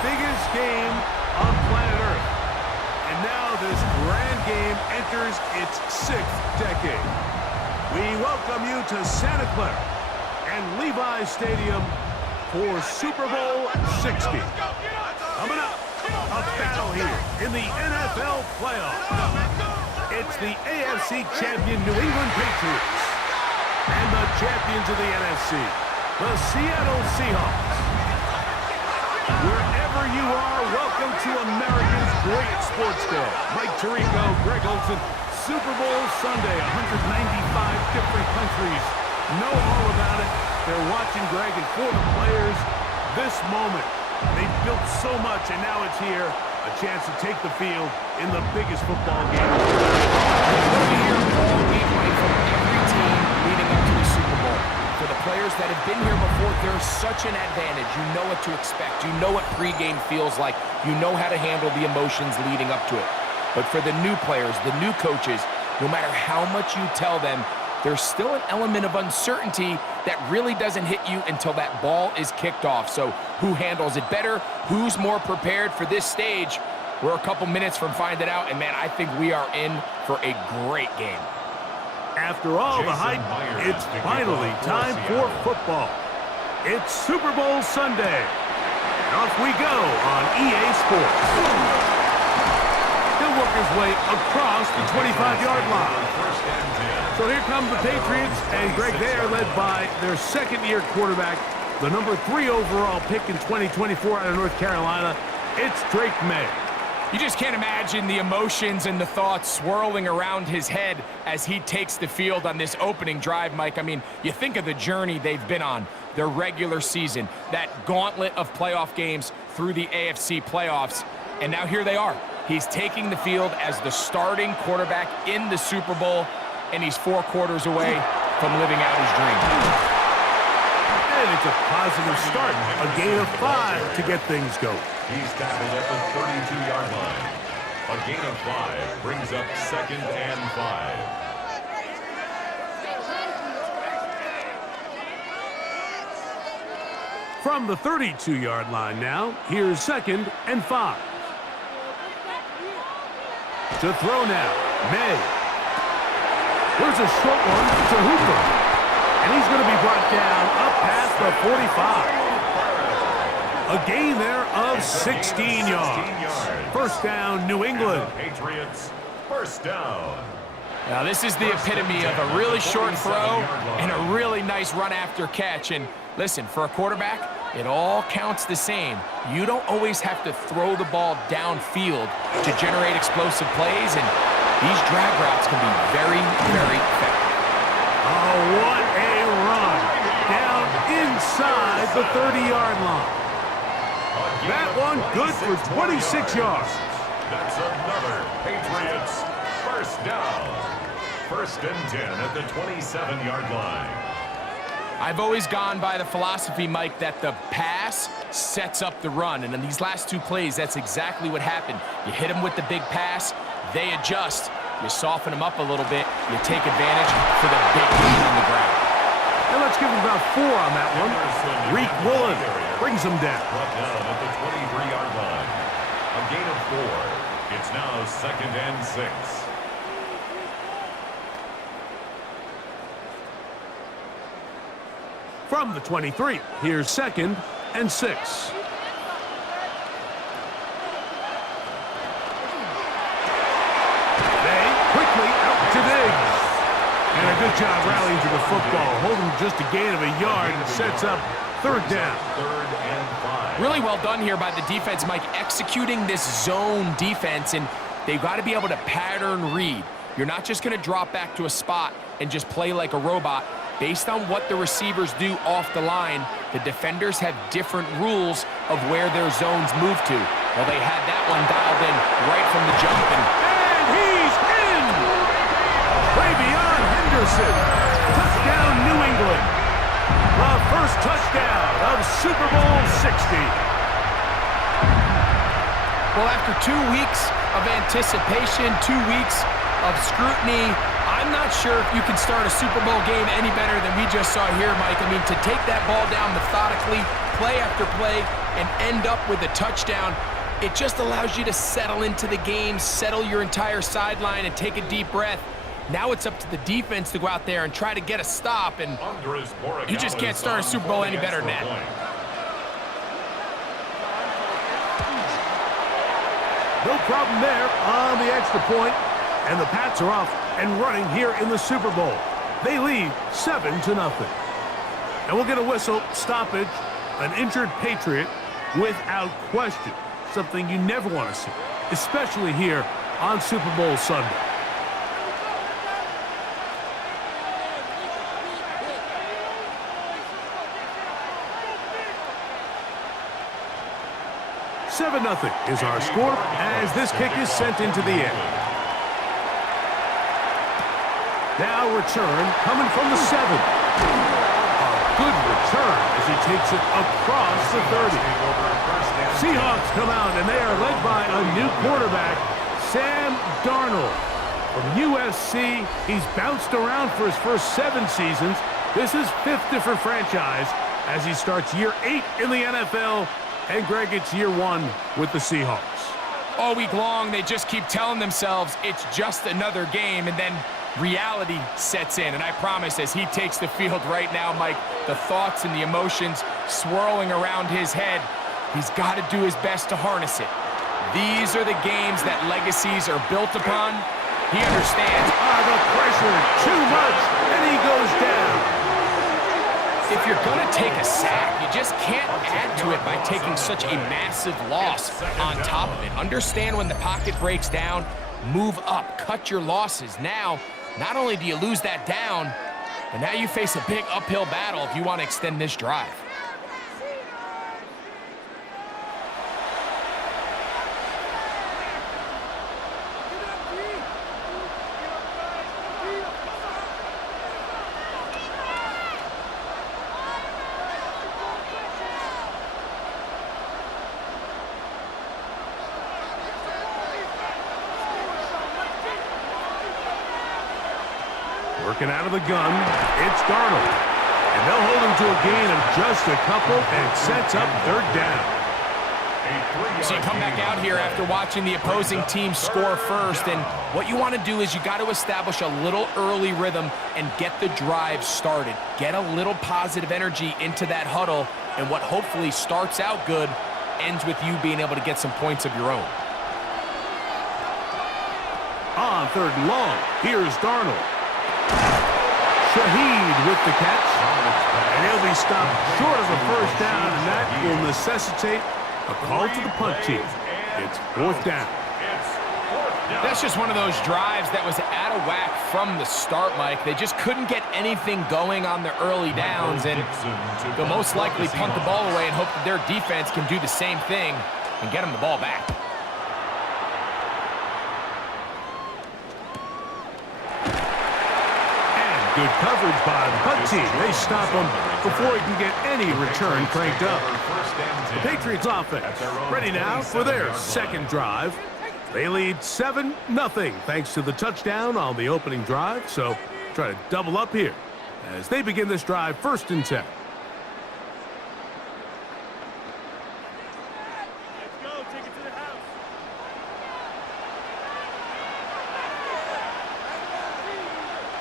biggest game on planet Earth. And now this grand game enters its 6th decade. We welcome you to Santa Clara and Levi's Stadium for Super Bowl 60. Coming up, a battle here in the NFL playoffs. It's the AFC champion New England Patriots and the champions of the NFC, the Seattle Seahawks. Wherever you are, welcome to America's great sports day. Mike Tirico, Greg Olson, Super Bowl Sunday, 195 different countries know all about it. They're watching Greg, and for the players, this moment. They've built so much, and now it's here. A chance to take the field in the biggest football game. We'll be here all week, Mike, from every team leading up to the Super Bowl. For the players that have been here before, there's such an advantage. You know what to expect. You know what pregame feels like. You know how to handle the emotions leading up to it. But for the new players, the new coaches, no matter how much you tell them, there's still an element of uncertainty that really doesn't hit you until that ball is kicked off. So who handles it better? Who's more prepared for this stage? We're a couple minutes from finding out, and man, I think we are in for a great game. After all the hype, it's finally time for football. It's Super Bowl Sunday. Off we go on EA Sports. He'll work his way across the 25-yard line. So here come the Patriots, and Greg, they are led by their second-year quarterback, the number 3 overall pick in 2024 out of North Carolina. It's Drake May. You just can't imagine the emotions and the thoughts swirling around his head as he takes the field on this opening drive, Mike. I mean, you think of the journey they've been on, their regular season, that gauntlet of playoff games through the AFC playoffs, and now here they are. He's taking the field as the starting quarterback in the Super Bowl, and he's 4 quarters away from living out his dream. And it's a positive start. A gain of 5 to get things going. He's tackled at the 32-yard line. A gain of 5 brings up 2nd and 5. From the 32-yard line now, here's 2nd and 5. To throw now, May. Here's a short one to Hooper. And he's going to be brought down up past the 45. A gain there of 16 yards. First down, New England. Patriots, first down. Now, this is the epitome of a really short throw and a really nice run after catch. And listen, for a quarterback, it all counts the same. You don't always have to throw the ball downfield to generate explosive plays, and these drag routes can be very, very effective. Oh, what a run. Down inside the 30-yard line. That one good for 26 yards. That's another Patriots first down. 1st and 10 at the 27-yard line. I've always gone by the philosophy, Mike, that the pass sets up the run. And in these last 2 plays, that's exactly what happened. You hit them with the big pass, they adjust. You soften them up a little bit, you take advantage for the big gain on the ground. And let's give him about 4 on that one. Reek Woolen brings him down. Brought down at the 23-yard line. A gain of 4. It's now 2nd and 6. From the 23, here's 2nd and 6. They quickly out to Diggs. And a good job rallying to the football. Holding just a gain of a yard and sets up 3rd down. 3rd and 5. Really well done here by the defense, Mike, executing this zone defense, and they've got to be able to pattern read. You're not just going to drop back to a spot and just play like a robot. Based on what the receivers do off the line, the defenders have different rules of where their zones move to. Well, they had that one dialed in right from the jump. And he's in! Travion Henderson. Touchdown, New England. The first touchdown of Super Bowl 60. Well, after 2 weeks of anticipation, 2 weeks of scrutiny, I'm not not sure if you can start a Super Bowl game any better than we just saw here, Mike. I mean, to take that ball down methodically, play after play, and end up with a touchdown, it just allows you to settle into the game, settle your entire sideline, and take a deep breath. Now it's up to the defense to go out there and try to get a stop, and you just can't start a Super Bowl any better than that. No problem there on the extra point, and the Pats are off and running here in the Super Bowl. They lead 7-0. And we'll get a whistle, stoppage, an injured Patriot without question. Something you never want to see, especially here on Super Bowl Sunday. $7-0 is our score as this kick is sent into the air. Now return coming from the 7. A good return as he takes it across the 30. Seahawks come out and they are led by a new quarterback, Sam Darnold. From USC, he's bounced around for his first 7 seasons. This is 5th different franchise as he starts year 8 in the NFL. And Greg, it's year 1 with the Seahawks. All week long, they just keep telling themselves it's just another game, and then reality sets in. And I promise, as he takes the field right now, Mike, the thoughts and the emotions swirling around his head, he's got to do his best to harness it. These are the games that legacies are built upon. He understands. The pressure, too much, and he goes down. If you're going to take a sack, you just can't add to it by taking such a massive loss on top of it. Understand when the pocket breaks down, move up, cut your losses. Now, not only do you lose that down, but now you face a big uphill battle if you want to extend this drive. Working out of the gun, it's Darnold. And they'll hold him to a gain of just a couple and sets up 3rd down. So you come back out here after watching the opposing team score first, and what you want to do is you got to establish a little early rhythm and get the drive started. Get a little positive energy into that huddle, and what hopefully starts out good ends with you being able to get some points of your own. On 3rd and long, here's Darnold. Shaheed with the catch, and he'll be stopped short of a 1st down, and that will necessitate a call to the punt team. It's 4th down. That's just one of those drives that was out of whack from the start, Mike. They just couldn't get anything going on the early downs, and they'll most likely punt the ball away and hope that their defense can do the same thing and get them the ball back. Good coverage by the punt team. They stop him before he can get any return cranked up. The Patriots offense ready now for their 2nd drive. They lead 7-0 thanks to the touchdown on the opening drive. So try to double up here as they begin this drive 1st and 10.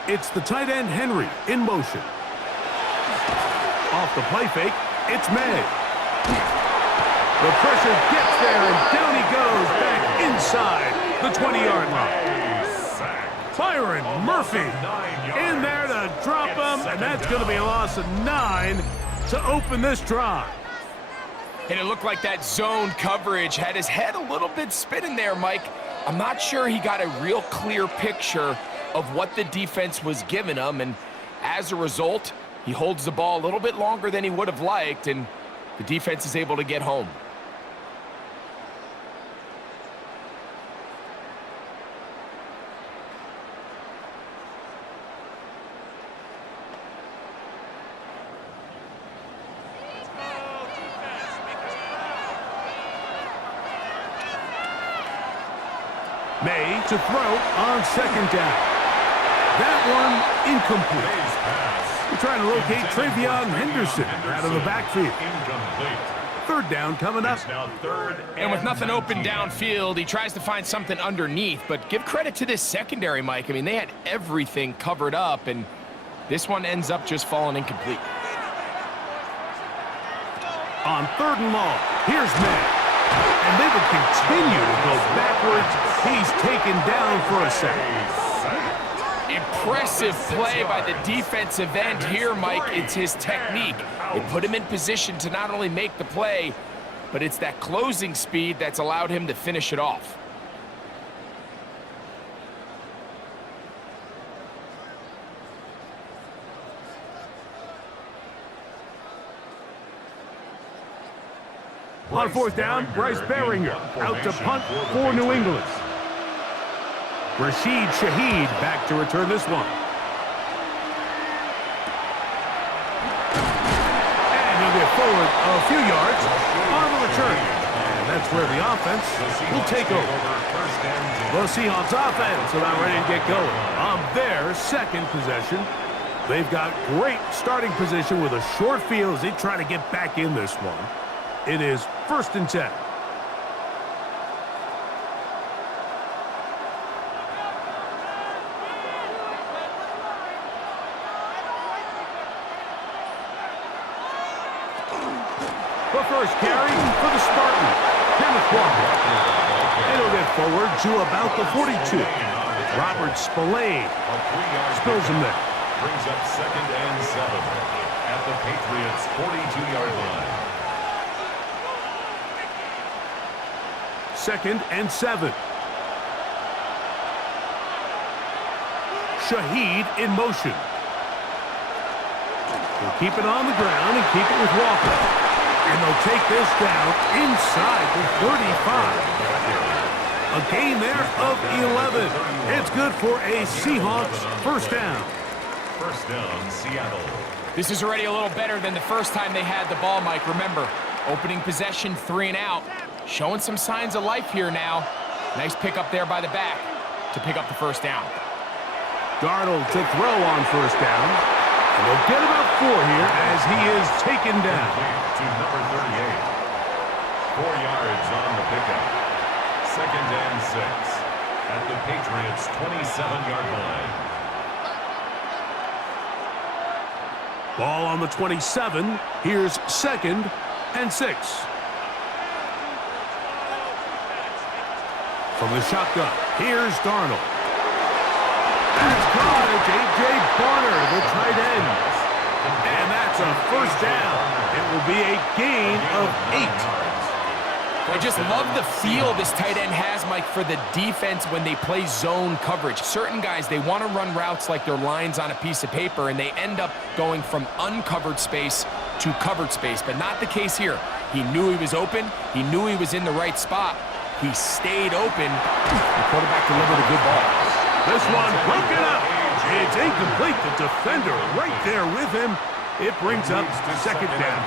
It's the tight end, Henry, in motion. Off the play fake, it's May. The pressure gets there, and down he goes back inside the 20-yard line. Byron Murphy in there to drop him, and that's going to be a loss of 9 to open this drive. And it looked like that zone coverage had his head a little bit spinning there, Mike. I'm not sure he got a real clear picture of what the defense was giving him, and as a result, he holds the ball a little bit longer than he would have liked, and the defense is able to get home. May to throw on 2nd down. That one incomplete. Base pass. We're trying to locate Intended for Travion Henderson out of the backfield. Incomplete. Third down coming up. It's now third And with nothing open 19. downfield, he tries to find something underneath. But give credit to this secondary, Mike. I mean, they had everything covered up, and this one ends up just falling incomplete. On third and long, here's May. And they would continue to go backwards. He's taken down for a second. Impressive play by the defensive end here, Mike. It's his technique. It put him in position to not only make the play, but it's that closing speed that's allowed him to finish it off. On fourth down, Bryce Baringer out to punt for New England. Rashid Shaheed back to return this one. And he'll get forward a few yards on the return. And that's where the offense will take over. The Seahawks offense about ready to get going on their second possession. They've got great starting position with a short field as they try to get back in this one. It is 1st and 10. The first carry for the Spartan, Kenneth Walker. And he'll get forward to about the 42. Robert Spillane spills him there. Brings up 2nd and 7 at the Patriots' 42-yard line. 2nd and 7. Shaheed in motion. He'll keep it on the ground and keep it with Walker. And they'll take this down inside the 35. A gain there of 11. It's good for a Seahawks first down. First down, Seattle. This is already a little better than the first time they had the ball, Mike. Remember, opening possession, 3 and out. Showing some signs of life here now. Nice pick up there by the back to pick up the first down. Darnold to throw on first down. And they'll get about 4 here as he is taken down. To number 38. 4 yards on the pickup. 2nd and 6 at the Patriots' 27-yard line. Ball on the 27. Here's 2nd and 6. From the shotgun, here's Darnold. And it's caught. It's A.J. Bonner, the tight end. And that's a first down. It will be a gain of 8. I just love the feel this tight end has, Mike, for the defense when they play zone coverage. Certain guys, they want to run routes like they're lines on a piece of paper, and they end up going from uncovered space to covered space, but not the case here. He knew he was open. He knew he was in the right spot. He stayed open. The quarterback delivered a good ball. This one broken up. It's incomplete. The defender right there with him. It brings up 2nd down.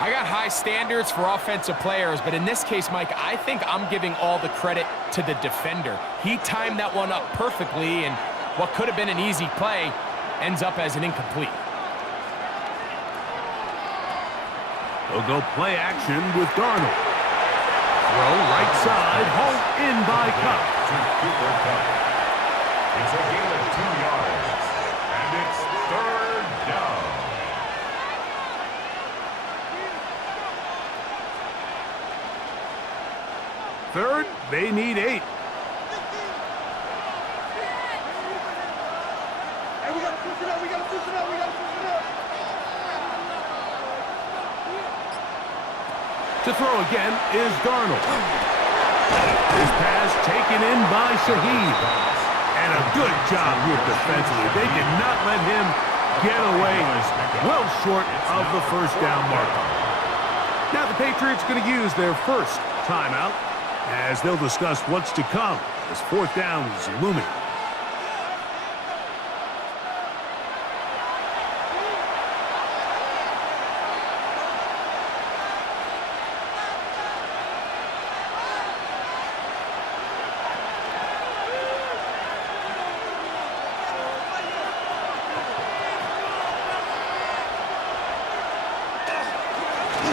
I got high standards for offensive players, but in this case, Mike, I think I'm giving all the credit to the defender. He timed that one up perfectly, and what could have been an easy play ends up as an incomplete. They'll go play action with Darnold. Throw right side, hauled in by Cup. To Cooper Cup. It's a gain of 2 yards, and it's 3rd down. Third, they need 8. Hey, we got to push it up, we got to push it up, we got to push it up. To throw again is Darnold. His pass taken in by Shaheed. And a good job here defensively. They did not let him get away well short of the first down marker. Now the Patriots going to use their first timeout as they'll discuss what's to come as 4th down is looming.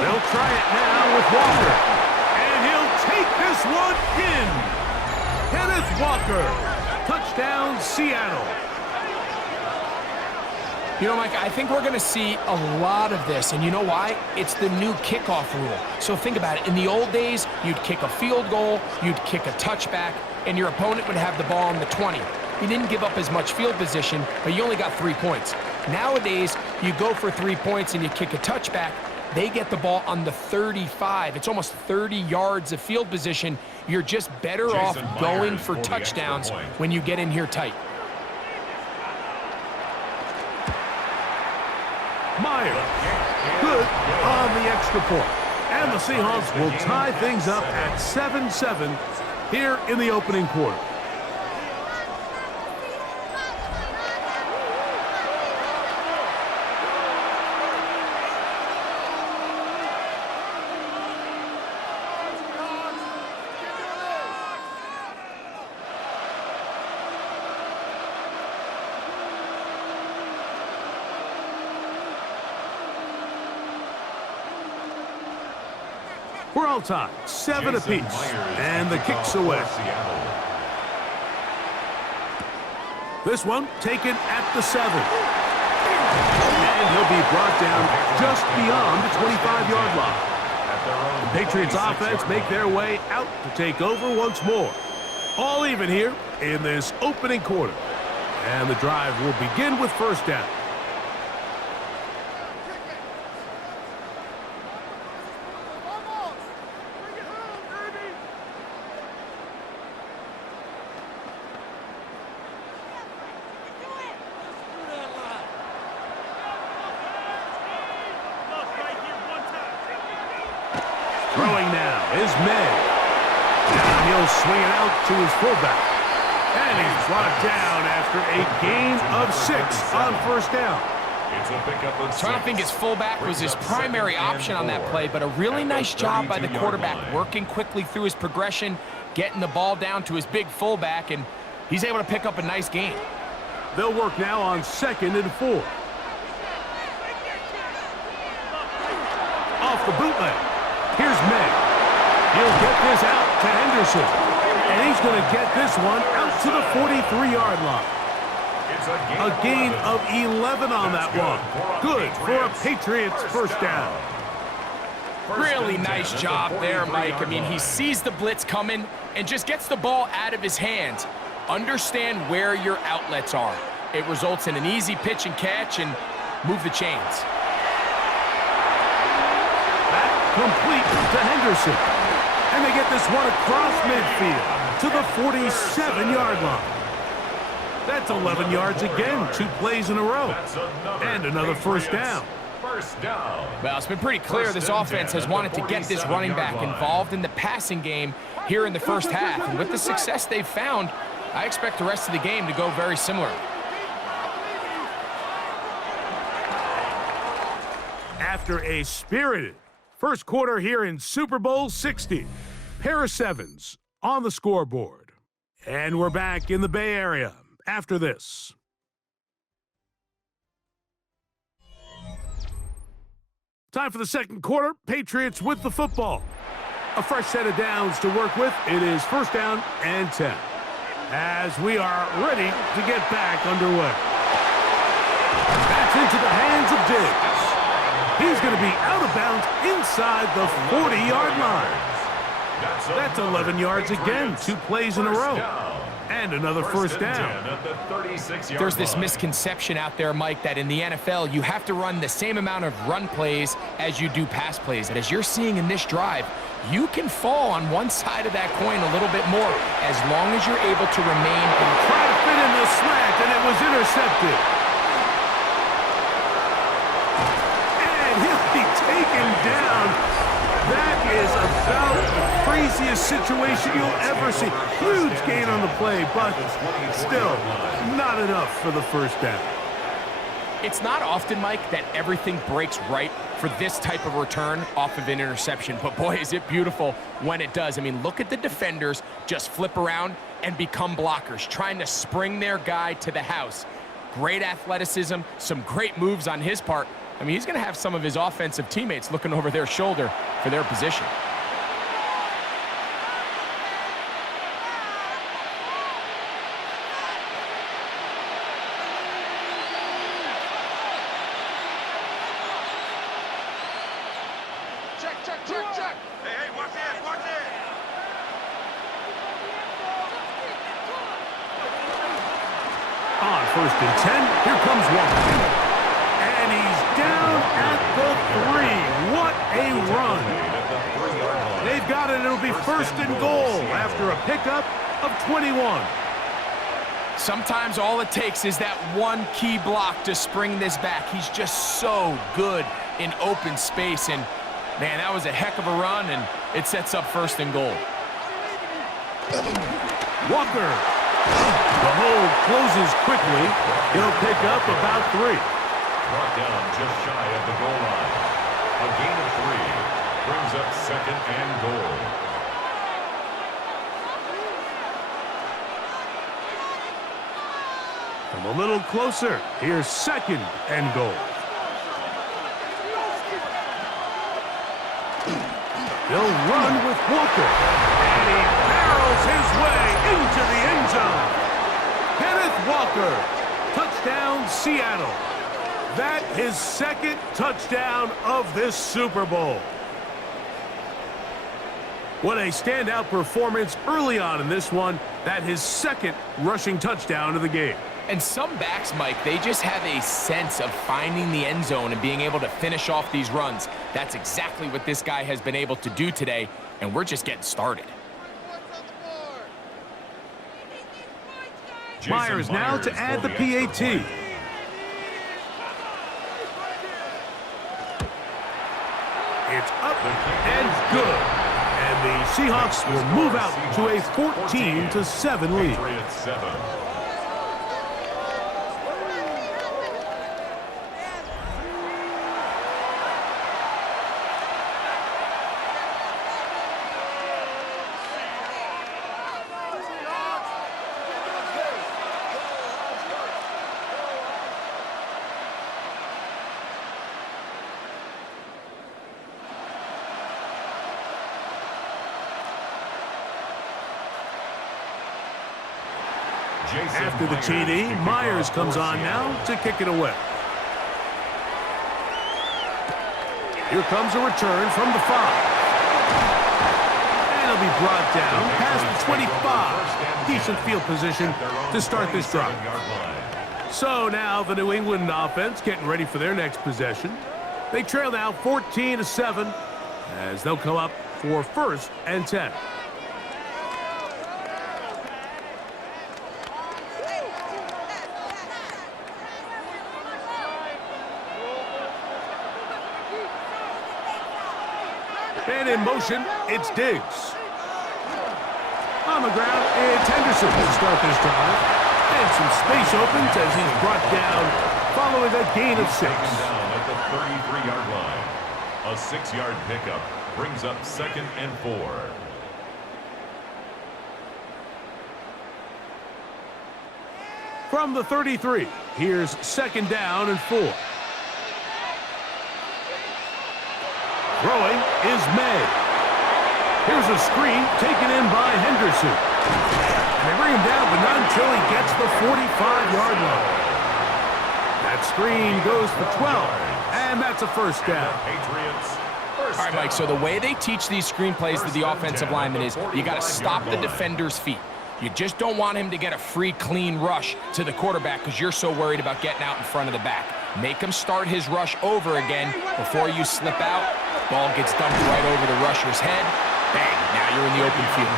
They'll try it now with Walker. And he'll take this one in. Kenneth Walker. Touchdown, Seattle. You know, Mike, I think we're going to see a lot of this, and you know why? It's the new kickoff rule. So think about it. In the old days, you'd kick a field goal, you'd kick a touchback, and your opponent would have the ball on the 20. You didn't give up as much field position, but you only got 3 points. Nowadays, you go for 3 points and you kick a touchback. They get the ball on the 35. It's almost 30 yards of field position. You're just better off going for touchdowns when you get in here tight. Myers, good on the extra point. And the Seahawks will tie things up at 7-7 here in the opening quarter. We're all tied, 7 apiece, and the kick's away. This one taken at the 7. And he'll be brought down just beyond the 25-yard line. The Patriots offense make their way out to take over once more. All even here in this opening quarter. And the drive will begin with first down. Throwing now is May. And he'll swing it out to his fullback. And he's brought down after a gain of 6 on first down. It's a pickup of 6. So I don't think his fullback was his primary option on that play, but a really nice job by the quarterback, working quickly through his progression, getting the ball down to his big fullback, and he's able to pick up a nice gain. They'll work now on 2nd and 4. Off the bootleg. Here's May. He'll get this out to Henderson. And he's going to get this one out to the 43-yard line. A gain of 11 on that one. Good for a Patriots first down. Really nice job there, Mike. I mean, he sees the blitz coming and just gets the ball out of his hands. Understand where your outlets are. It results in an easy pitch and catch and move the chains. Complete to Henderson. And they get this one across midfield to the 47-yard line. That's 11 yards again, 2 plays in a row. And another first down. Well, it's been pretty clear this offense has wanted to get this running back involved in the passing game here in the first half. And with the success they've found, I expect the rest of the game to go very similar. After a spirited first quarter here in Super Bowl 60, pair of 7s on the scoreboard. And we're back in the Bay Area after this. Time for the second quarter. Patriots with the football. A fresh set of downs to work with. It is first down and 10. As we are ready to get back underway. That's into the hands of Diggs. He's going to be out of bounds inside the 40-yard line. That's 11 yards again, 2 plays in a row. And another first down. There's this misconception out there, Mike, that in the NFL, you have to run the same amount of run plays as you do pass plays. And as you're seeing in this drive, you can fall on one side of that coin a little bit more as long as you're able to remain. Trying to fit in the slant, and it was intercepted. He'll be taken down. That is about the craziest situation you'll ever see. Huge gain on the play, but still not enough for the first down. It's not often, Mike, that everything breaks right for this type of return off of an interception. But boy, is it beautiful when it does. I mean, look at the defenders just flip around and become blockers, trying to spring their guy to the house. Great athleticism, some great moves on his part. I mean, he's going to have some of his offensive teammates looking over their shoulder for their position. Check. Hey, watch it. On 1st and 10, here comes Walker. And he's down at the 3. What a run. They've got it. It'll be 1st and goal after a pickup of 21. Sometimes all it takes is that one key block to spring this back. He's just so good in open space. And, man, that was a heck of a run, and it sets up 1st and goal. Walker. The hole closes quickly. He'll pick up about 3. Brought down just shy of the goal line. A gain of 3 brings up 2nd and goal. Come a little closer. Here's 2nd and goal. They'll run with Walker. And he barrels his way into the end zone. Kenneth Walker. Touchdown, Seattle. That his 2nd touchdown of this Super Bowl. What a standout performance early on in this one. That his 2nd rushing touchdown of the game. And some backs, Mike, they just have a sense of finding the end zone and being able to finish off these runs. That's exactly what this guy has been able to do today, and we're just getting started. Myers now to add the PAT. It's up and good. And the Seahawks will move out to a 14-7 lead. Patriots 7. After the TD, Myers comes on now to kick it away. Here comes a return from the 5. And it'll be brought down past the 25. Decent field position to start this drive. So now the New England offense getting ready for their next possession. They trail now 14-7 as they'll come up for 1st and 10. And in motion, it's Diggs. On the ground, it's Henderson to start this drive. And some space opens as he's brought down following a gain of 6. Down at the 33-yard line. A 6-yard pickup brings up 2nd and 4. From the 33, here's 2nd down and 4. Throwing is May. Here's a screen taken in by Henderson. And they bring him down, but not until he gets the 45-yard line. That screen goes for 12, and that's a 1st down. Patriots. All right, Mike, so the way they teach these screenplays to the offensive lineman is you got to stop the defender's feet. You just don't want him to get a free, clean rush to the quarterback because you're so worried about getting out in front of the back. Make him start his rush over again before you slip out. Ball gets dumped right over the rusher's head. Bang, now you're in the open field.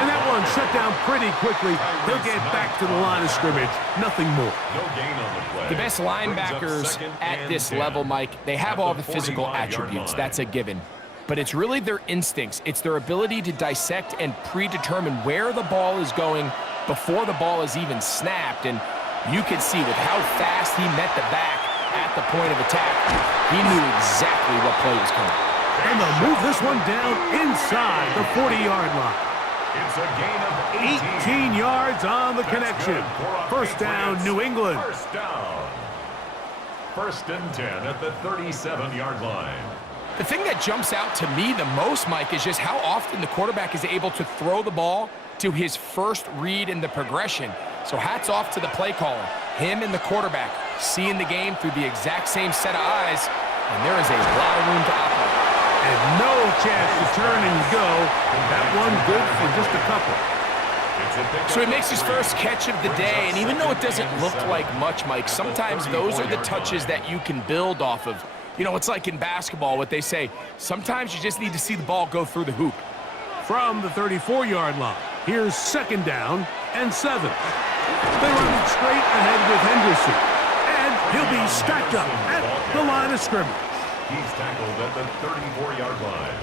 And that one shut down pretty quickly. He'll get back to the line of scrimmage. Nothing more. No gain on the play. The best linebackers at this level, Mike, they have all the physical attributes. That's a given. But it's really their instincts. It's their ability to dissect and predetermine where the ball is going before the ball is even snapped. And you can see with how fast he met the back at the point of attack, he knew exactly what play was coming. And they'll move this one down inside the 40-yard line. It's a gain of 18 yards on the connection. 1st down, New England. 1st down. First and 10 at the 37-yard line. The thing that jumps out to me the most, Mike, is just how often the quarterback is able to throw the ball to his first read in the progression. So hats off to the play caller. Him and the quarterback seeing the game through the exact same set of eyes, and there is a lot of room to operate. And no chance to turn and go. That one good for just a couple. So he makes his first catch of the day, and even though it doesn't look like much, Mike, sometimes those are the touches that you can build off of. You know, it's like in basketball, what they say, sometimes you just need to see the ball go through the hoop. From the 34-yard line, here's second down and 7. They run it straight ahead with Henderson, and he'll be stacked up at the line of scrimmage. He's tackled at the 34-yard line.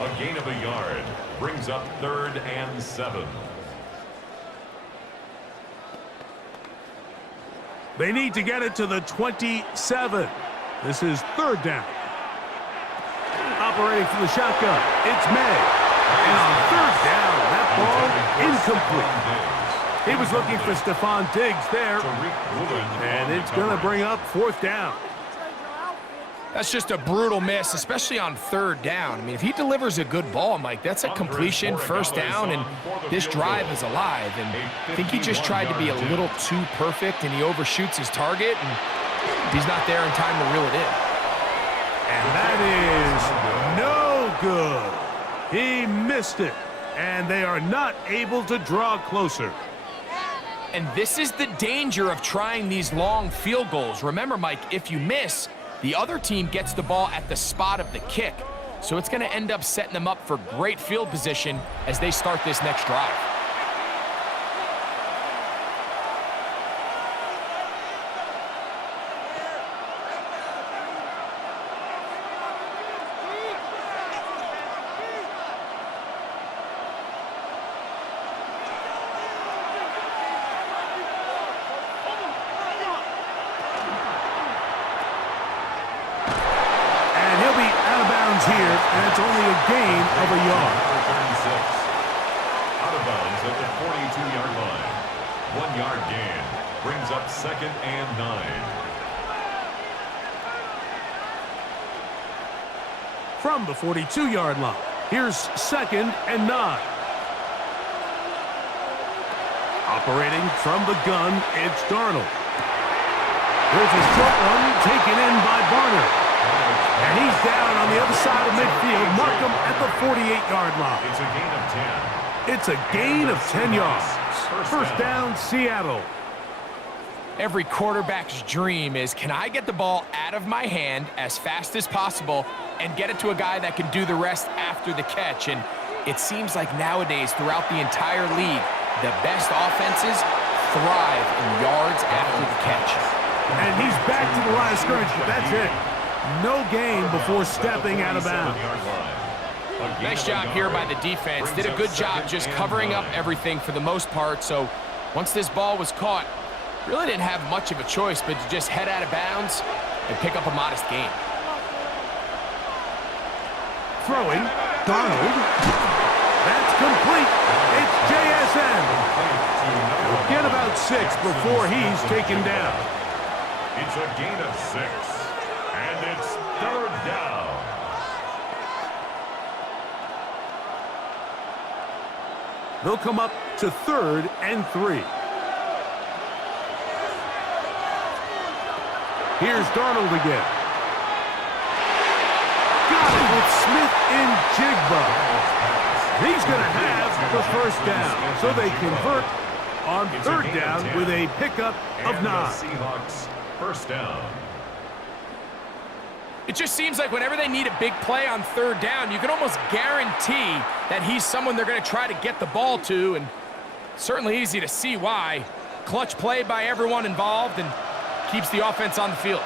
A gain of a yard brings up 3rd and 7. They need to get it to the 27. This is 3rd down. Operating from the shotgun, it's May. And on 3rd down, that ball incomplete. He was looking for Stephon Diggs there. And it's going to bring up 4th down. That's just a brutal miss, especially on 3rd down. I mean, if he delivers a good ball, Mike, that's a completion, 1st down, and this drive is alive. And I think he just tried to be a little too perfect, and he overshoots his target, and he's not there in time to reel it in. And that is no good. He missed it, and they are not able to draw closer. And this is the danger of trying these long field goals. Remember, Mike, if you miss, the other team gets the ball at the spot of the kick. So it's going to end up setting them up for great field position as they start this next drive. Here, and it's only a gain of a yard. Out of bounds at the 42-yard line. 1-yard gain brings up 2nd and 9. From the 42-yard line, here's 2nd and 9. Operating from the gun, it's Darnold. There's a short one taken in by Barner. And he's down on the other side of midfield. Mark him at the 48-yard line. It's a gain of 10. It's a gain of 10 yards. First down, Seattle. Every quarterback's dream is, can I get the ball out of my hand as fast as possible and get it to a guy that can do the rest after the catch? And it seems like nowadays, throughout the entire league, the best offenses thrive in yards after the catch. And he's back to the line of scrimmage, but that's it. No gain before stepping out of bounds. Nice job here by the defense. Did a good job just covering up everything for the most part. So once this ball was caught, really didn't have much of a choice but to just head out of bounds and pick up a modest gain. Throwing, Darnold. That's complete. It's JSN. He'll get about 6 before he's taken down. It's a gain of 6. And it's 3rd down. They'll come up to 3rd and 3. Here's Darnold again. Got it with Smith in Jigba. He's going to have the first down. So they convert on 3rd down with a pickup of 9. Seahawks first down. It just seems like whenever they need a big play on 3rd down, you can almost guarantee that he's someone they're going to try to get the ball to, and certainly easy to see why. Clutch play by everyone involved and keeps the offense on the field.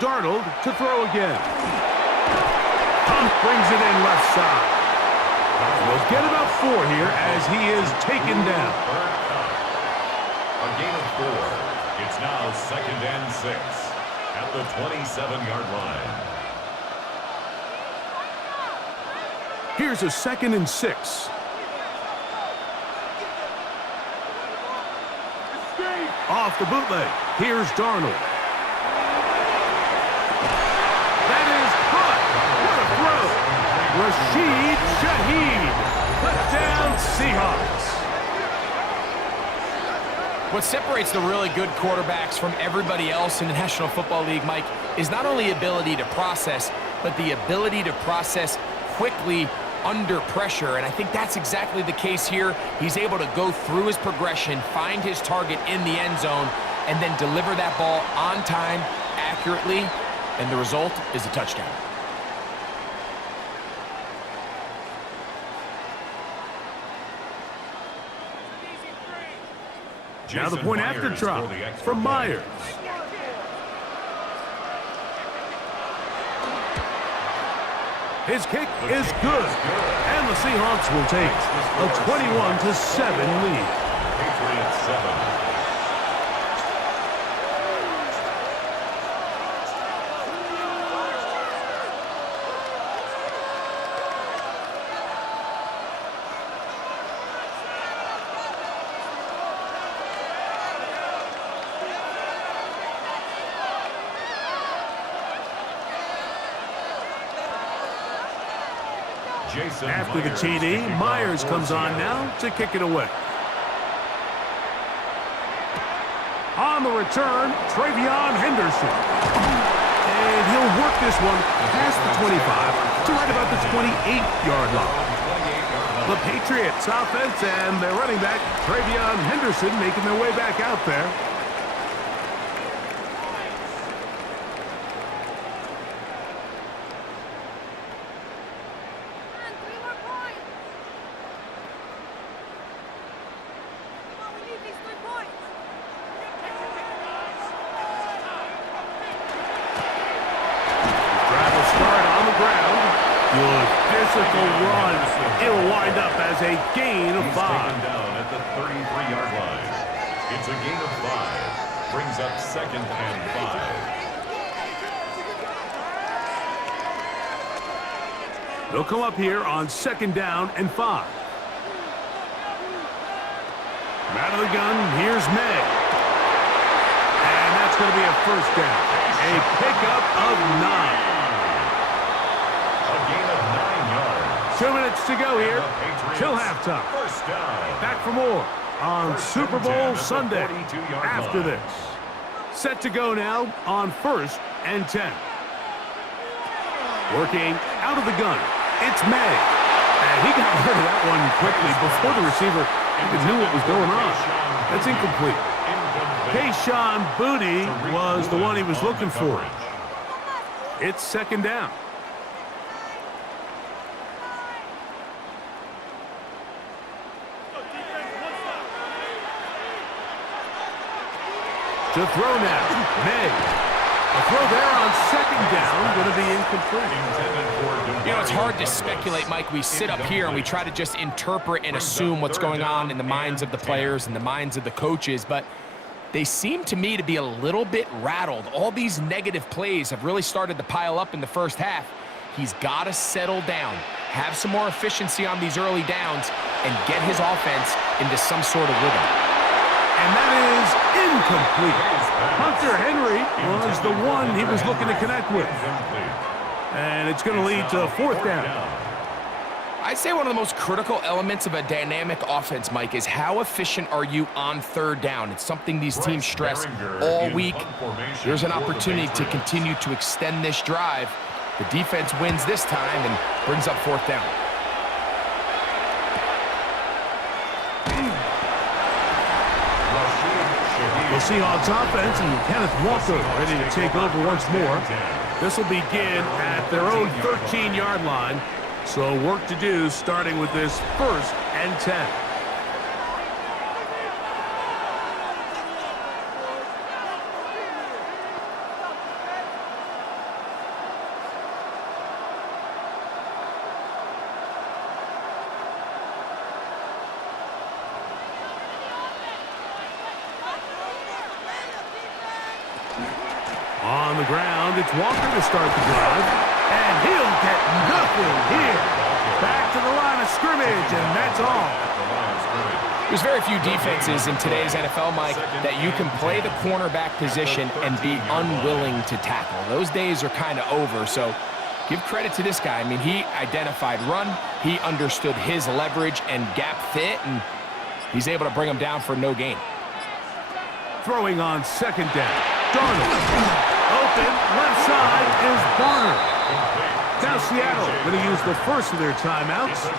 Darnold to throw again. Hunt brings it in left side. We'll get about 4 here as he is taken down. A gain of 4. It's now 2nd and 6 at the 27-yard line. Here's a 2nd and 6. Off the bootleg. Here's Darnold. That is caught. What a throw. Rashid Shaheed. Touchdown, Seahawks. What separates the really good quarterbacks from everybody else in the National Football League, Mike, is not only ability to process, but the ability to process quickly under pressure. And I think that's exactly the case here. He's able to go through his progression, find his target in the end zone, and then deliver that ball on time, accurately, and the result is a touchdown. Now the point after try from Myers. His kick is good. And the Seahawks will take a 21-7 lead. Patriots 7. After the TD, Myers comes on now to kick it away. On the return, Travion Henderson. And he'll work this one past the 25 to right about the 28-yard line. The Patriots offense and their running back, Travion Henderson, making their way back out there. Run. It'll wind up as a gain of 5. Taken down at the 33-yard line. It's a gain of 5. Brings up 2nd and 5. They'll come up here on 2nd down and 5. Out of the gun, here's May. And that's going to be a 1st down. A pickup of 9. 2 minutes to go here till halftime. Back for more on Super Bowl Sunday after this. Set to go now on 1st and 10. Working out of the gun. It's May. And he got rid of that one quickly before the receiver even knew what was going on. That's incomplete. Kayshon Boutte was the one he was looking for. It's 2nd down. To throw now, May. A throw there on 2nd down, going to be incomplete. You know, it's hard to speculate, Mike. We sit up here and we try to just interpret and assume what's going on in the minds of the players and the minds of the coaches, but they seem to me to be a little bit rattled. All these negative plays have really started to pile up in the first half. He's got to settle down, have some more efficiency on these early downs, and get his offense into some sort of rhythm. And that is incomplete. Hunter Henry was the one he was looking to connect with. And it's going to lead to 4th down. I'd say one of the most critical elements of a dynamic offense, Mike, is how efficient are you on 3rd down. It's something these teams stress all week. There's an opportunity to continue to extend this drive. The defense wins this time and brings up 4th down. The Seahawks offense and Kenneth Walker ready to take over once more. This will begin at their own 13-yard line. So work to do starting with this 1st and 10. On the ground, it's Walker to start the drive. And he'll get nothing here. Back to the line of scrimmage, and that's all. There's very few defenses in today's NFL, Mike, that you can play the cornerback position and be unwilling to tackle. Those days are kind of over, so give credit to this guy. I mean, he identified run, he understood his leverage and gap fit, and he's able to bring him down for no gain. Throwing on second down. Darnold. Open, left side is Barner. Now Seattle going to use the first of their timeouts.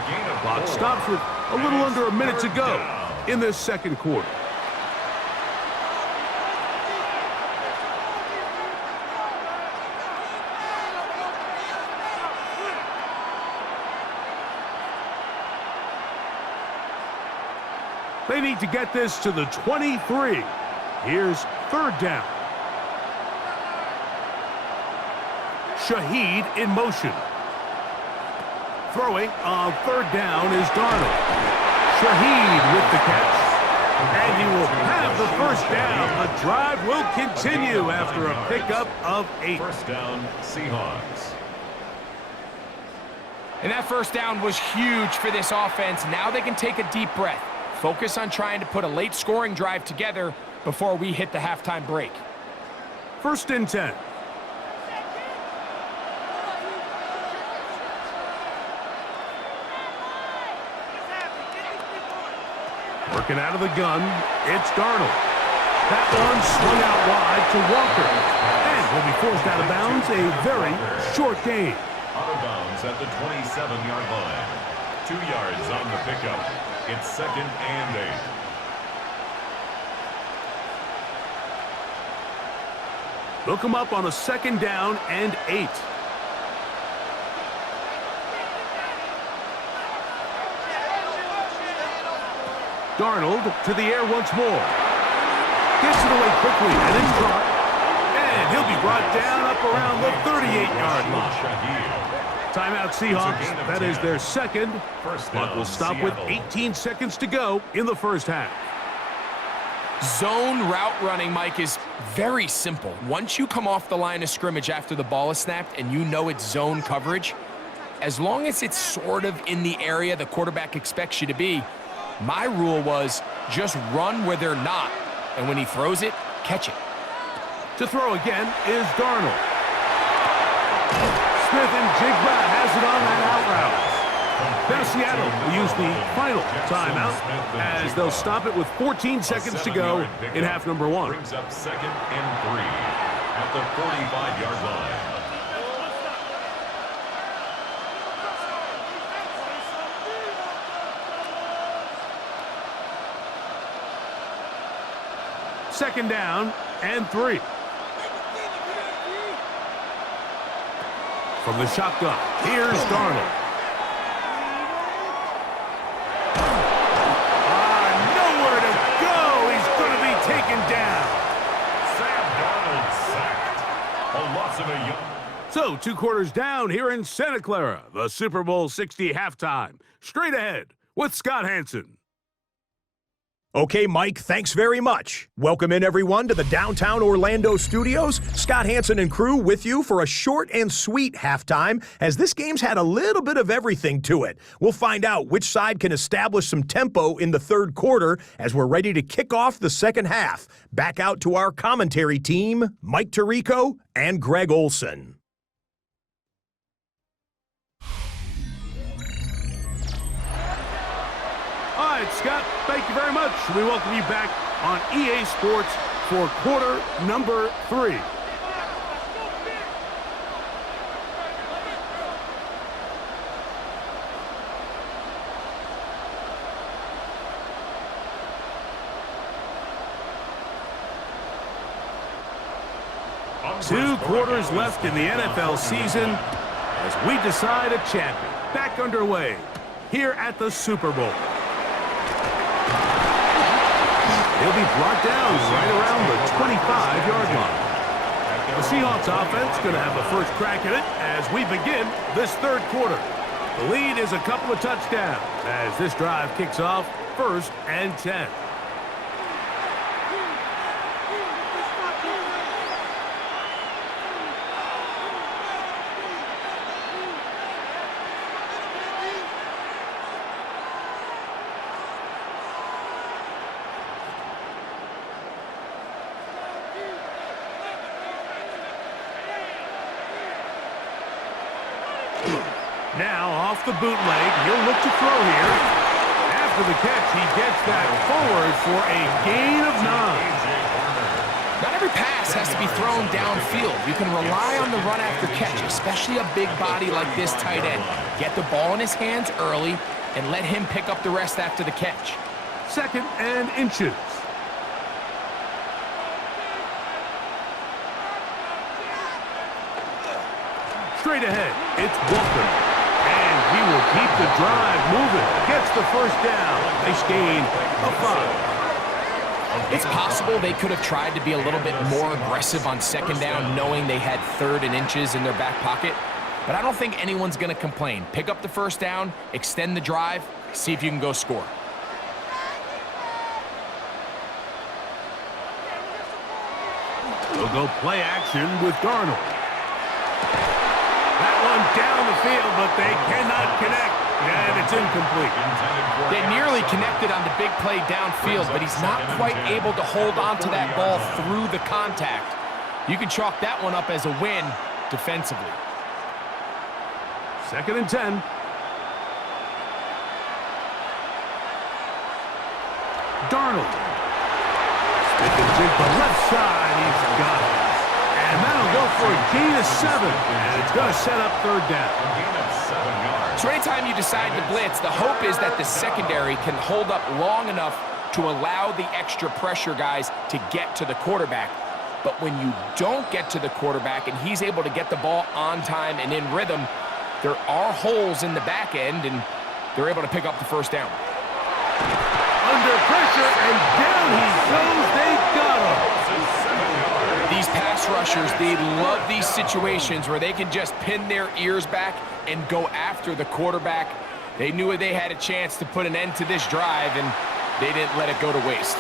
Clock stops with a little under a minute to go in this second quarter. They need to get this to the 23. Here's third down. Shaheed in motion. Throwing on third down is Darnold. Shaheed with the catch. And he will have the first down. The drive will continue after a pickup of 8. First down, Seahawks. And that first down was huge for this offense. Now they can take a deep breath. Focus on trying to put a late scoring drive together before we hit the halftime break. First and 10. Working out of the gun, it's Darnold. That one swung out wide to Walker. And will be forced out of bounds, a very short gain. Out of bounds at the 27-yard line. 2 yards on the pickup. It's second and 8. They'll come up on a second down and 8. Darnold to the air once more. Gets it away quickly and in front. And he'll be brought down up around the 38-yard line. Timeout Seahawks. That is their second. Clock will stop with 18 seconds to go in the first half. Zone route running, Mike, is very simple. Once you come off the line of scrimmage after the ball is snapped and you know it's zone coverage, as long as it's sort of in the area the quarterback expects you to be, my rule was just run where they're not, and when he throws it, catch it. To throw again is Darnold. Smith and Jigba has it on that out route. Now Seattle will use the final timeout as they'll stop it with 14 seconds to go in half number 1. Brings up second and 3 at the 45-yard line. Second down and 3. From the shotgun, here's Darnold. Nowhere to go. He's going to be taken down. Sam Darnold sacked. A loss of a yard. So, 2 quarters down here in Santa Clara, the Super Bowl 60 halftime. Straight ahead with Scott Hanson. Okay, Mike, thanks very much. Welcome in, everyone, to the downtown Orlando studios. Scott Hanson and crew with you for a short and sweet halftime, as this game's had a little bit of everything to it. We'll find out which side can establish some tempo in the third quarter as we're ready to kick off the second half. Back out to our commentary team, Mike Tirico and Greg Olson. All right, Scott, thank you very much. We welcome you back on EA Sports for quarter number 3. Two quarters left in the NFL season as we decide a champion. Back underway here at the Super Bowl. He'll be brought down right around the 25-yard line. The Seahawks offense going to have the first crack at it as we begin this third quarter. The lead is a couple of touchdowns as this drive kicks off first and 10. Now off the bootleg, he'll look to throw here. After the catch, he gets that forward for a gain of 9. Not every pass has to be thrown downfield. You can rely on the run after catch, especially a big body like this tight end. Get the ball in his hands early and let him pick up the rest after the catch. 2nd and inches. Straight ahead, it's Walker. And he will keep the drive moving. Gets the first down. Nice gain of 5. It's possible they could have tried to be a little bit more aggressive on 2nd down, knowing they had 3rd and inches in their back pocket. But I don't think anyone's going to complain. Pick up the first down, extend the drive, see if you can go score. We'll go play action with Darnold. That one down the field, but they cannot connect. And it's incomplete. They nearly connected on the big play downfield, but he's not quite able to hold on to that ball through the contact. You can chalk that one up as a win defensively. 2nd and 10. Darnold. Stick and jig the left side. He's got it. And that'll go for a gain of 7. And it's going to set up 3rd down. So anytime you decide to blitz, the hope is that the secondary can hold up long enough to allow the extra pressure guys to get to the quarterback. But when you don't get to the quarterback and he's able to get the ball on time and in rhythm, there are holes in the back end, and they're able to pick up the first down. Under pressure, and down he goes. They got him. These pass rushers, they love these situations where they can just pin their ears back and go after the quarterback. They knew they had a chance to put an end to this drive, and they didn't let it go to waste.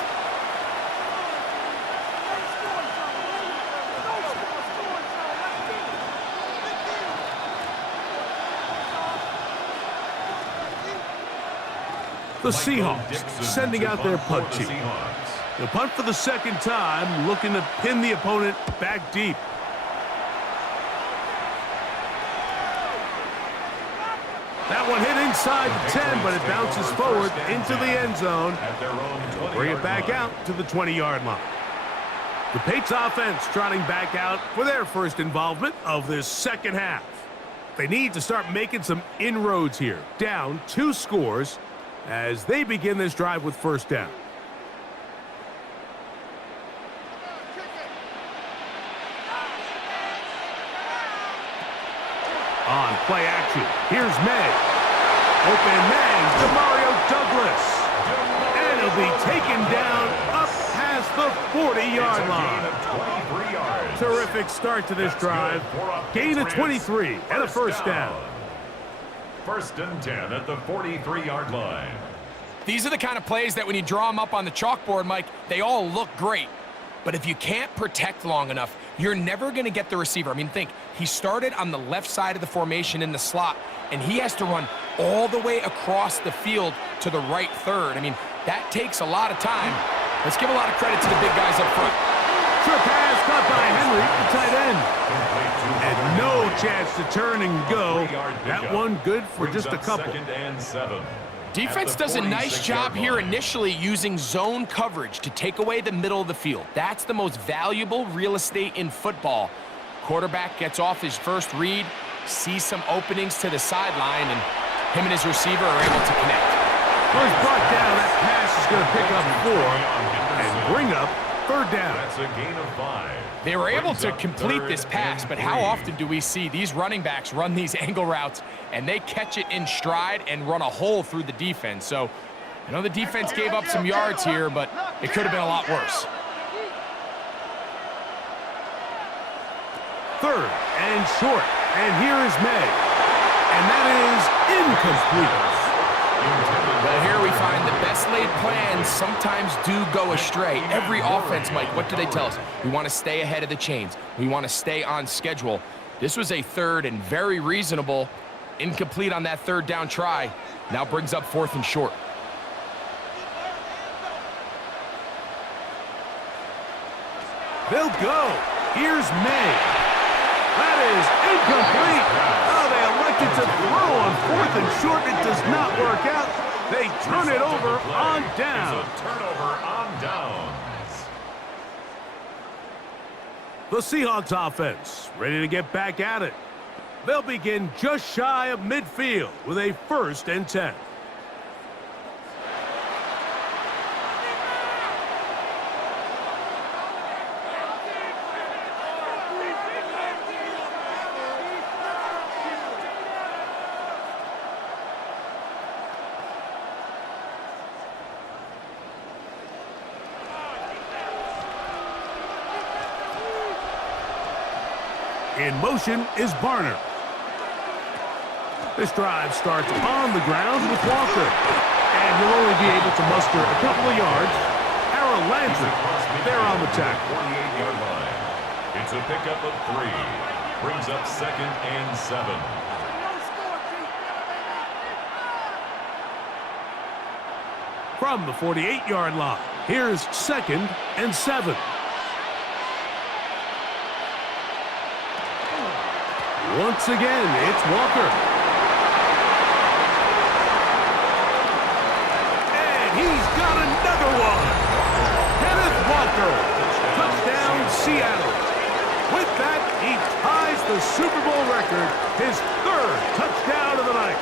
The Seahawks sending out their punt team. The punt for the 2nd time, looking to pin the opponent back deep. That one hit inside the 10, but it bounces forward into the end zone. They'll bring it back out to the 20-yard line. The Patriots offense trotting back out for their first involvement of this 2nd half. They need to start making some inroads here. Down 2 scores as they begin this drive with 1st down. On play action, here's May. Open man to Mario Douglas. And he'll be taken down up past the 40-yard line. Terrific start to this drive. Gain of 23 and a 1st down. 1st and 10 at the 43-yard line. These are the kind of plays that when you draw them up on the chalkboard, Mike, they all look great. But if you can't protect long enough, you're never going to get the receiver. I mean, think, he started on the left side of the formation in the slot, and he has to run all the way across the field to the right 3rd. I mean, that takes a lot of time. Let's give a lot of credit to the big guys up front. Sure pass caught by Henry, the tight end. And no chance to turn and go. That one good for just a couple. 2nd and 7. Defense does a nice job here initially using zone coverage to take away the middle of the field. That's the most valuable real estate in football. Quarterback gets off his first read, sees some openings to the sideline, and him and his receiver are able to connect. First brought down, that pass is going to pick up 4 and bring up 3rd down. That's a gain of 5. They were able to complete this pass, but how often do we see these running backs run these angle routes and they catch it in stride and run a hole through the defense? So I know the defense gave up some yards here, but it could have been a lot worse. 3rd and short, and here is May. And that is incomplete. Well, here we find the best laid plans sometimes do go astray. Every offense, Mike, what do they tell us? We want to stay ahead of the chains. We want to stay on schedule. This was a 3rd and very reasonable. Incomplete on that 3rd down try. Now brings up 4th and short. They'll go. Here's May. That is incomplete. Oh, they elected to nothing short. It does not work out. They turn it over on down. Turnover on downs. The Seahawks offense ready to get back at it. They'll begin just shy of midfield with a 1st and 10. In motion is Barner. This drive starts on the ground with Walker. And he'll only be able to muster a couple of yards. Aaron Landry there on the tackle. 48-yard line. It's a pickup of 3. Brings up 2nd and 7. From the 48-yard line, here's 2nd and 7. Once again, it's Walker. And he's got another one. Kenneth Walker. Touchdown, Seattle. With that, he ties the Super Bowl record, his 3rd touchdown of the night.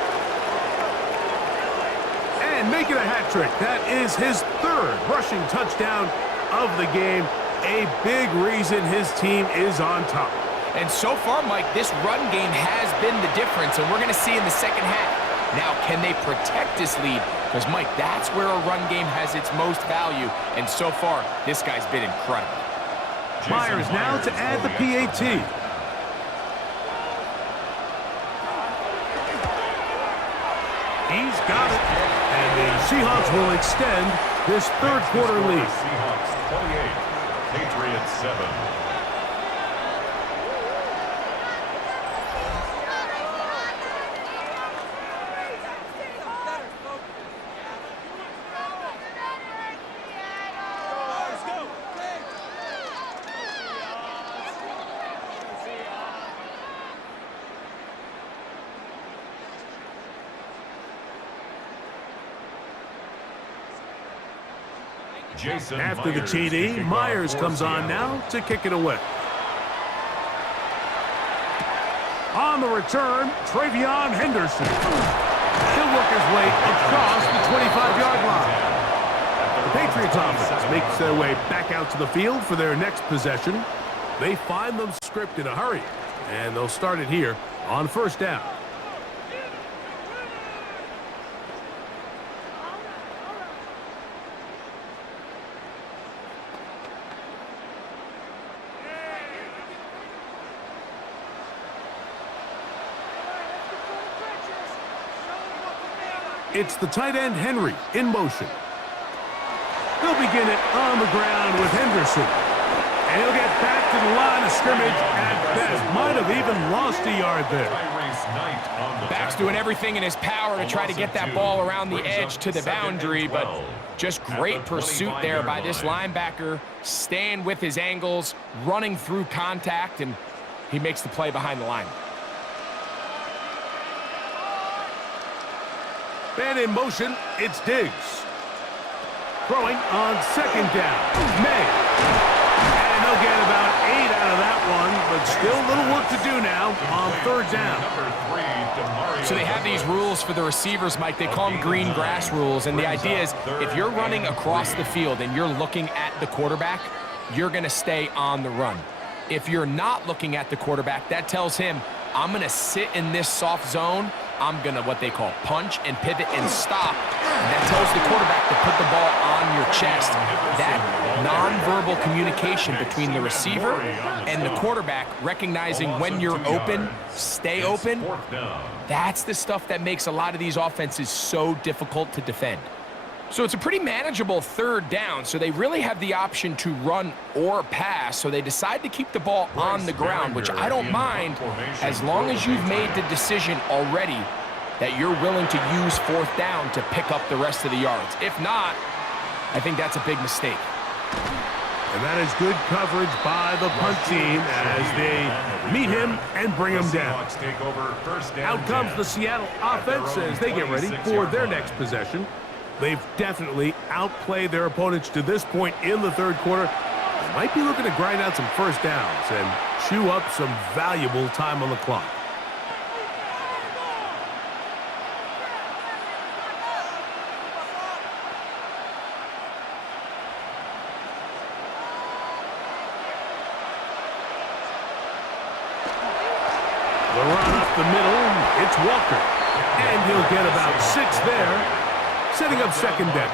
And make it a hat trick. That is his 3rd rushing touchdown of the game. A big reason his team is on top. And so far, Mike, this run game has been the difference, and we're going to see in the second half. Now, can they protect this lead? Because, Mike, that's where a run game has its most value, and so far, this guy's been incredible. Myers now to add the PAT. He's got it, and the Seahawks will extend this 3rd quarter lead. Seahawks 28, Patriots 7. After the TD, Myers comes on now to kick it away. On the return, Travion Henderson. He'll work his way across the 25-yard line. The Patriots offense makes their way back out to the field for their next possession. They find them script in a hurry, and they'll start it here on 1st down. It's the tight end, Henry, in motion. They'll begin it on the ground with Henderson. And he'll get back to the line of scrimmage at best. Might have even lost a yard there. Back's doing everything in his power to try to get that ball around the edge to the boundary, but just great pursuit there by this linebacker, staying with his angles, running through contact, and he makes the play behind the line. And in motion, it's Diggs. Throwing on 2nd down. May. And they'll get about 8 out of that one, but still a little work to do now on 3rd down. So they have these rules for the receivers, Mike. They call them green grass rules, and the idea is if you're running across the field and you're looking at the quarterback, you're going to stay on the run. If you're not looking at the quarterback, that tells him, I'm going to sit in this soft zone. I'm going to what they call punch and pivot and stop. And that tells the quarterback to put the ball on your chest. That nonverbal communication between the receiver and the quarterback, recognizing when you're open, stay open, that's the stuff that makes a lot of these offenses so difficult to defend. So it's a pretty manageable 3rd down, so they really have the option to run or pass, so they decide to keep the ball on the ground, which I don't mind as long as you've made the decision already that you're willing to use 4th down to pick up the rest of the yards. If not, I think that's a big mistake. And that is good coverage by the punt team as they meet him and bring him down. Out comes the Seattle offense as they get ready for their next possession. They've definitely outplayed their opponents to this point in the third quarter. They might be looking to grind out some first downs and chew up some valuable time on the clock. The run up the middle, it's Walker. And he'll get about 6 there, setting up second down.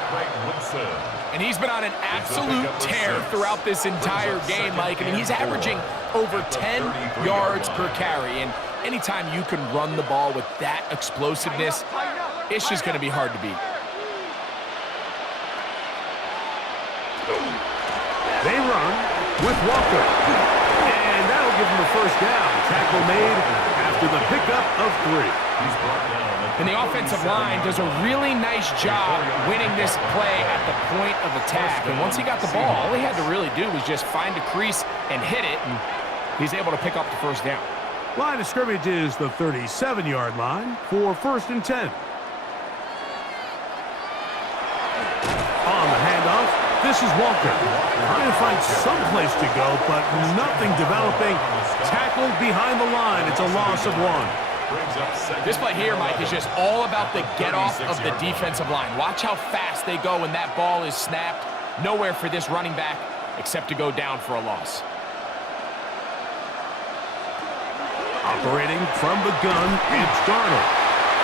And he's been on an absolute tear throughout this entire game, Mike. I mean, he's averaging over 10 yards per carry. And anytime you can run the ball with that explosiveness, it's just going to be hard to beat. They run with Walker. And that'll give him the first down. Tackle made after the pickup of 3. And the offensive line does a really nice job winning this play at the point of attack. And once he got the ball, all he had to really do was just find a crease and hit it, and he's able to pick up the first down. Line of scrimmage is the 37-yard line for 1st and 10. On the handoff, this is Walker. Trying to find some place to go, but nothing developing. Tackled behind the line. It's a loss of 1. This play here, Mike, is just all about the get-off of the defensive line. Watch how fast they go when that ball is snapped. Nowhere for this running back except to go down for a loss. Operating from the gun, it's Darnold.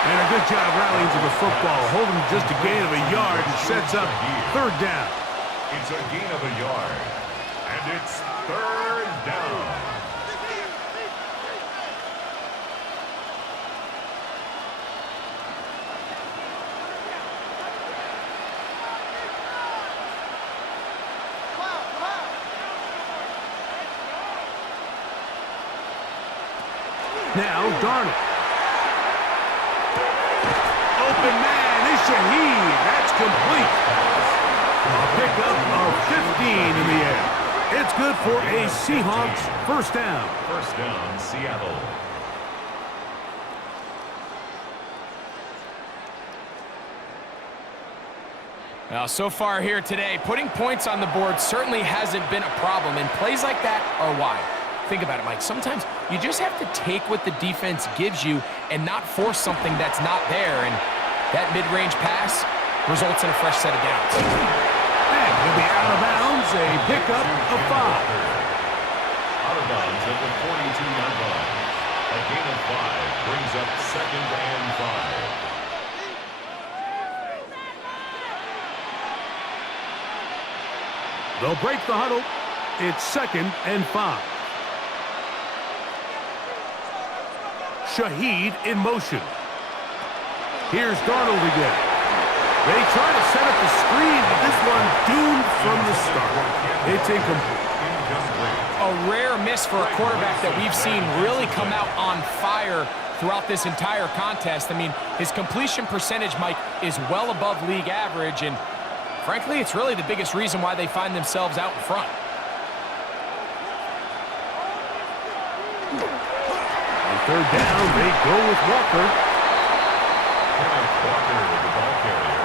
And a good job rallying to the football, holding just a gain of a yard and sets up 3rd down. It's a gain of a yard, and it's 3rd down. Now, Darnold. Open man is Shaheed. That's complete. A pickup of 15 in the air. It's good for a Seahawks first down. First down, Seattle. Now, so far here today, putting points on the board certainly hasn't been a problem, and plays like that are why. Think about it, Mike. Sometimes you just have to take what the defense gives you and not force something that's not there. And that mid-range pass results in a fresh set of downs. And he'll be out of bounds, a pickup of 5. Out of bounds at the 42-yard line. A gain of 5 brings up 2nd and 5. They'll break the huddle. It's 2nd and 5. Shaheed in motion. Here's Darnold again. They try to set up the screen, but this one doomed from the start. It's incomplete. A rare miss for a quarterback that we've seen really come out on fire throughout this entire contest. I mean, his completion percentage, Mike, is well above league average, and frankly, it's really the biggest reason why they find themselves out in front. On 3rd down, they go with Walker. Walker, the ball carrier.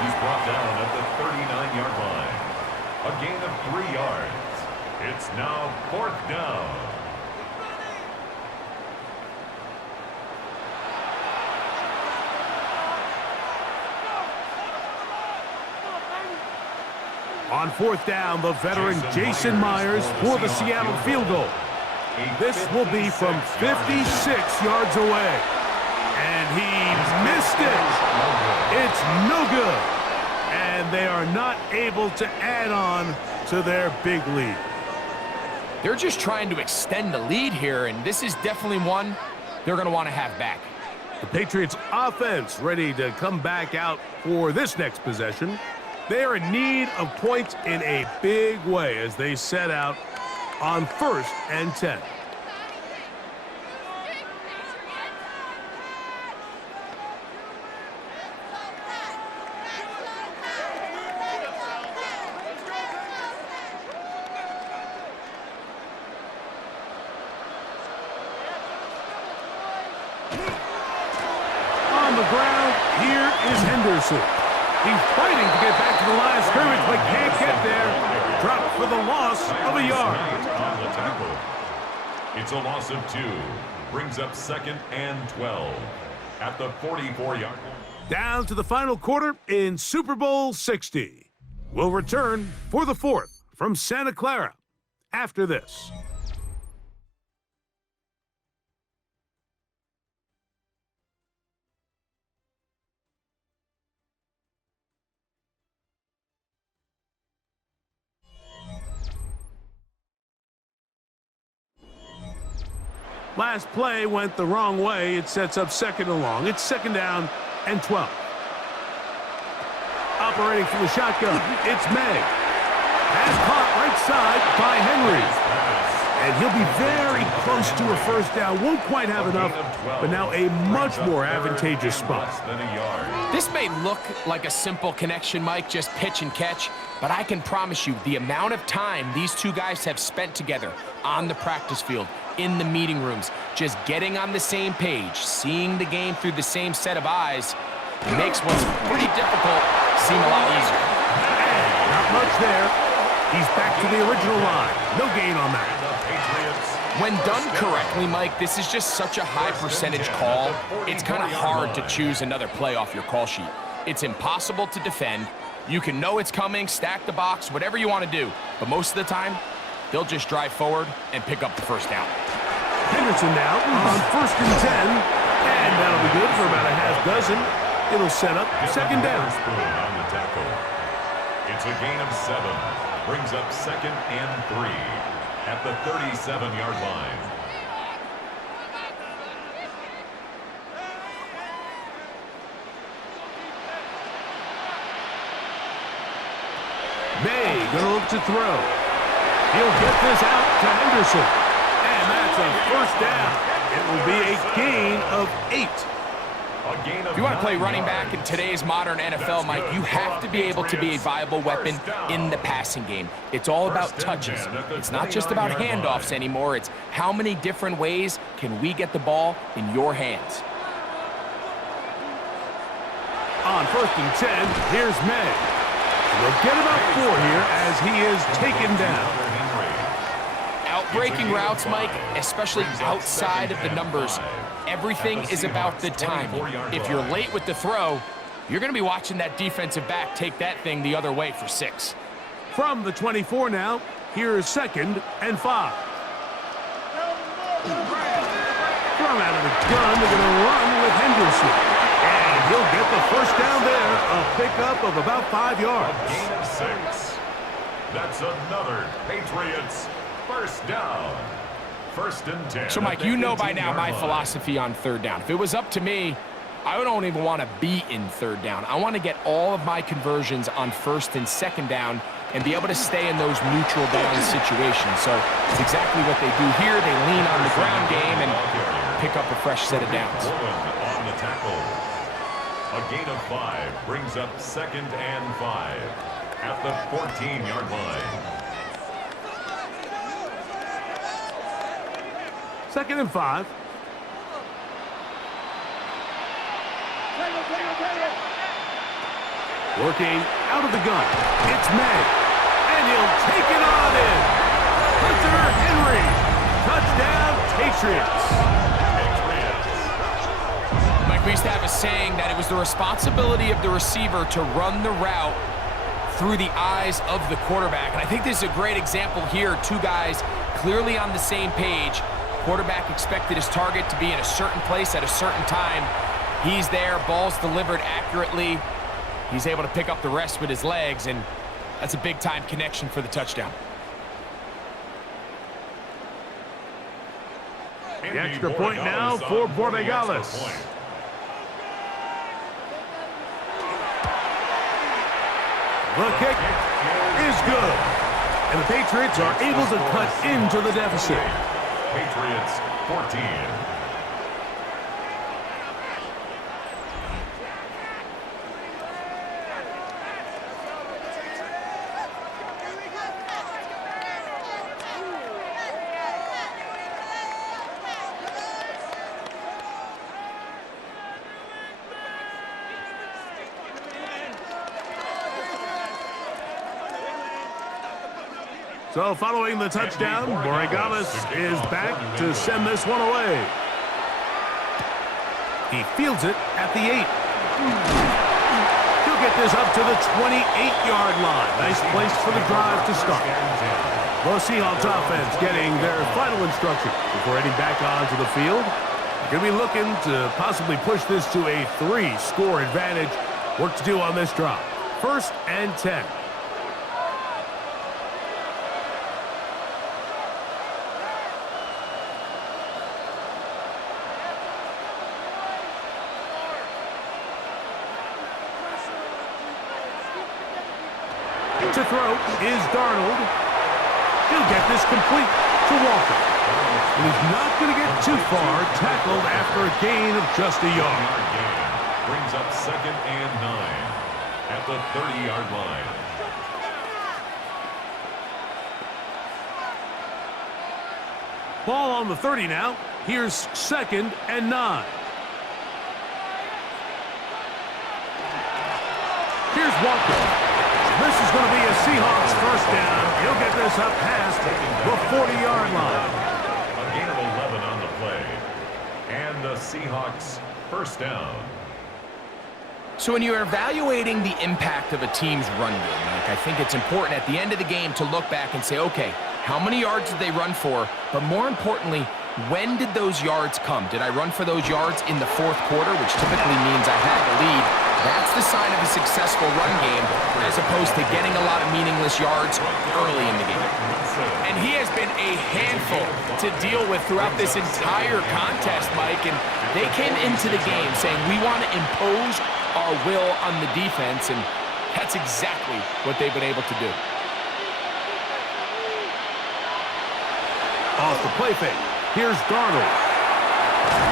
He's brought down at the 39-yard line. A gain of 3 yards. It's now 4th down. On 4th down, the veteran Jason Myers for the Seattle field goal. This will be from 56 yards away. And he missed it. It's no good. And they are not able to add on to their big lead. They're just trying to extend the lead here, and this is definitely one they're going to want to have back. The Patriots offense ready to come back out for this next possession. They are in need of points in a big way as they set out on 1st and 10. On the ground, here is Henderson. He's fighting to get back to the line of scrimmage, but can't get there. Dropped for the loss of a yard. On the tackle. It's a loss of 2. Brings up 2nd and 12 at the 44-yard line. Down to the final quarter in Super Bowl 60. We'll return for the 4th from Santa Clara after this. Last play went the wrong way. It sets up 2nd and long. It's 2nd down and 12. Operating from the shotgun, it's May. Pass caught right side by Henry. And he'll be very close to a first down. Won't quite have enough, but now a much more advantageous spot. This may look like a simple connection, Mike, just pitch and catch, but I can promise you the amount of time these two guys have spent together on the practice field, in the meeting rooms, just getting on the same page, seeing the game through the same set of eyes, makes what's pretty difficult seem a lot easier. Not much there. He's back to the original line. No gain on that. When done correctly, Mike, this is just such a high percentage call. It's kind of hard to choose another play off your call sheet. It's impossible to defend. You can know it's coming, stack the box, whatever you want to do. But most of the time, they'll just drive forward and pick up the first down. Henderson now on 1st and 10. And that'll be good for about a half dozen. It'll set up 2nd down. On the tackle. It's a gain of 7. Brings up 2nd and 3 at the 37-yard line. May gonna look to throw. He'll get this out to Henderson. And that's a first down. It will be a gain of 8. If you want to play running back in today's modern NFL, Mike, you have to be able to be a viable weapon in the passing game. It's all about touches. It's not just about handoffs anymore. It's how many different ways can we get the ball in your hands. On 1st and 10, here's May. We'll get about 4 here as he is taken down. Breaking routes, Mike, especially outside of the numbers, everything is about the timing. If you're late with the throw, you're going to be watching that defensive back take that thing the other way for 6. From the 24 now, here is 2nd and 5. From out of the gun, they're going to run with Henderson. And he'll get the first down there, a pickup of about 5 yards. A gain of 6. That's another Patriots first down. 1st and 10. So, Mike, you know by now my philosophy on 3rd down. If it was up to me, I don't even want to be in 3rd down. I want to get all of my conversions on 1st and 2nd down and be able to stay in those neutral down situations. So it's exactly what they do here. They lean on the ground game and pick up a fresh set of downs. On the tackle. A gain of 5 brings up 2nd and 5 at the 14-yard line. 2nd and 5. Working out of the gun. It's May. And he'll take it on in. Hunter Henry. Touchdown, Patriots. Mike, we used to have a saying that it was the responsibility of the receiver to run the route through the eyes of the quarterback. And I think this is a great example here. 2 guys clearly on the same page. Quarterback expected his target to be in a certain place at a certain time. He's there, ball's delivered accurately. He's able to pick up the rest with his legs, and that's a big-time connection for the touchdown. The extra point now for Borregales. The kick is good. And the Patriots are able to cut into the deficit. Patriots 14. So following the touchdown, Borregales is back to send this one away. He fields it at the 8. He'll get this up to the 28-yard line. Nice place for the drive to start. The Seahawks offense getting their final instruction before heading back onto the field. They're going to be looking to possibly push this to a 3-score advantage. Work to do on this drive. 1st and 10. To throw is Darnold. He'll get this complete to Walker. And he's not going to get too far, tackled after a gain of just a yard. Brings up 2nd and 9 at the 30-yard line. Ball on the 30 now. Here's 2nd and 9. Here's Walker. This is going to be a Seahawks 1st down. He'll get this up past the 40-yard line. A gain of 11 on the play. And the Seahawks 1st down. So when you're evaluating the impact of a team's run game, Mike, I think it's important at the end of the game to look back and say, okay, how many yards did they run for? But more importantly, when did those yards come? Did I run for those yards in the 4th quarter, which typically means I had the lead? That's the sign of a successful run game, as opposed to getting a lot of meaningless yards early in the game. And he has been a handful to deal with throughout this entire contest, Mike. And they came into the game saying, we want to impose our will on the defense, and that's exactly what they've been able to do. Off the play fake. Here's Darnold.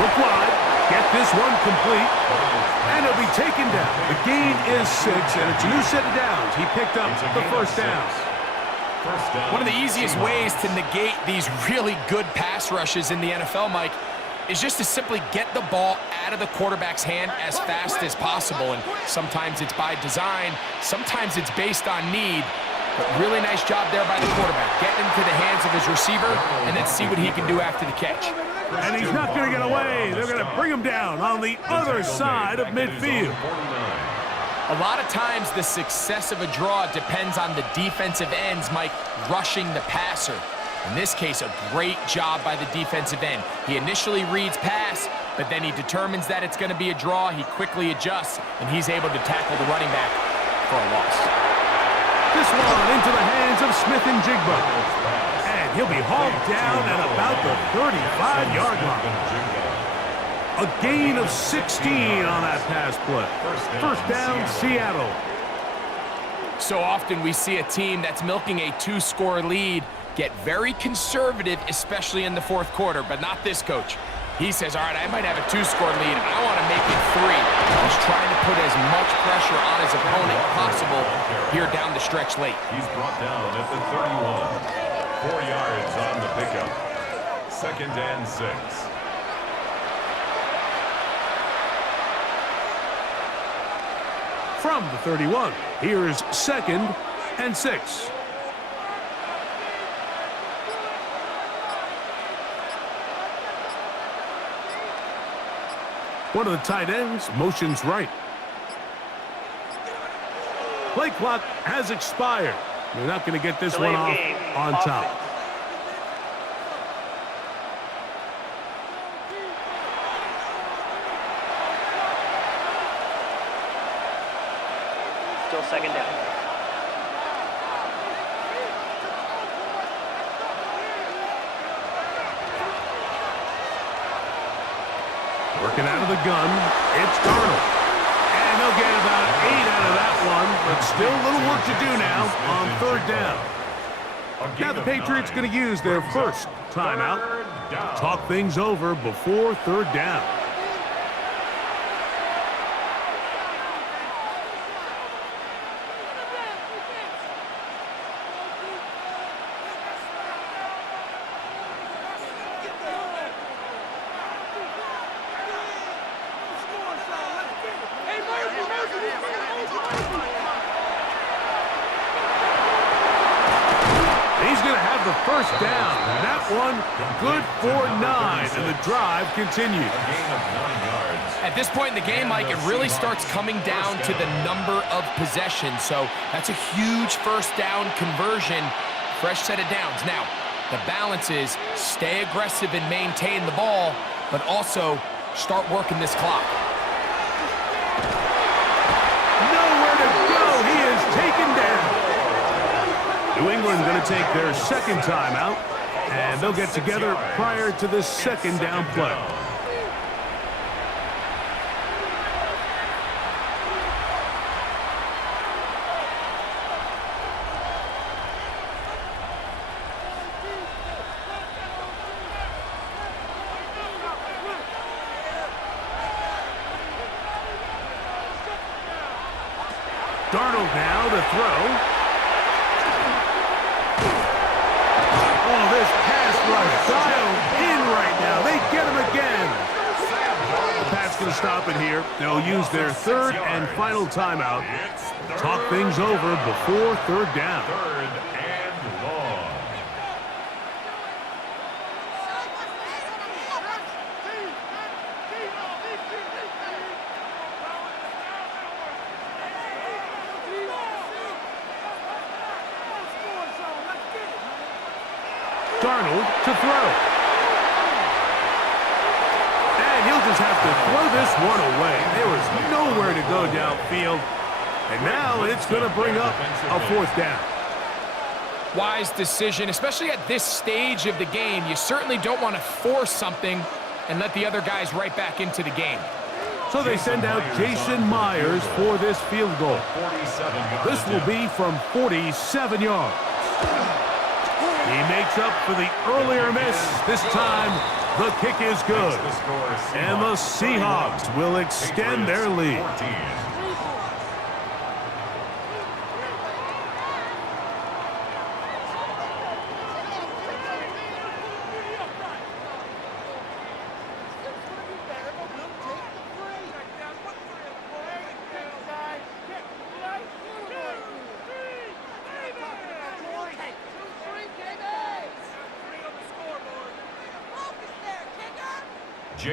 Look wide. Get this one complete. And he'll be taken down. The gain is 6, and it's a new set of downs. He picked up the 1st down. One of the easiest ways to negate these really good pass rushes in the NFL, Mike, is just to simply get the ball out of the quarterback's hand as fast as possible. And sometimes it's by design, sometimes it's based on need. But really nice job there by the quarterback. Getting into the hands of his receiver and then see what he can do after the catch. And he's not going to get away. They're going to bring him down on the other side of midfield. A lot of times the success of a draw depends on the defensive ends, Mike, rushing the passer. In this case, a great job by the defensive end. He initially reads pass, but then he determines that it's going to be a draw. He quickly adjusts, and he's able to tackle the running back for a loss. This one into the hands of Smith and Jigba. And he'll be hauled down at about the 35-yard line. A gain of 16 on that pass play. 1st down, Seattle. So often we see a team that's milking a 2-score lead get very conservative, especially in the 4th quarter, but not this coach. He says, all right, I might have a 2-score lead. I want to make it 3. He's trying to put as much pressure on his opponent possible here down the stretch late. He's brought down at the 31. 4 yards on the pickup. 2nd and 6. From the 31, here's 2nd and 6. One of the tight ends motions right. Play clock has expired. They're not going to get this one off on top. Still 2nd down. Working out of the gun, it's Darnold. And they'll get about 8 out of that one, but still a little work to do now on 3rd down. Now the Patriots going to use their first timeout to talk things over before 3rd down. He's going to first down. And that one, good for 9, and the drive continues. A gain of 9 yards. At this point in the game, Mike, it really starts coming down to the number of possessions. So that's a huge first down conversion. Fresh set of downs. Now, the balance is stay aggressive and maintain the ball, but also start working this clock. Nowhere to go. He is taken down. New England going to take their second timeout, and they'll get together prior to this second down play. Darnold now to throw. Oh, this pass rush dialed in right now. They get him again. The Pats going to stop it here. They'll use their third and final timeout. Talk things over before third down. Third and long. Darnold to throw. And he'll just have to throw this one away. There was nowhere to go downfield. And now it's going to bring up a fourth down. Wise decision, especially at this stage of the game. You certainly don't want to force something and let the other guys right back into the game. So they send out Jason Myers for this field goal. This will be from 47 yards. He makes up for the earlier miss. This time, the kick is good. And the Seahawks will extend their lead.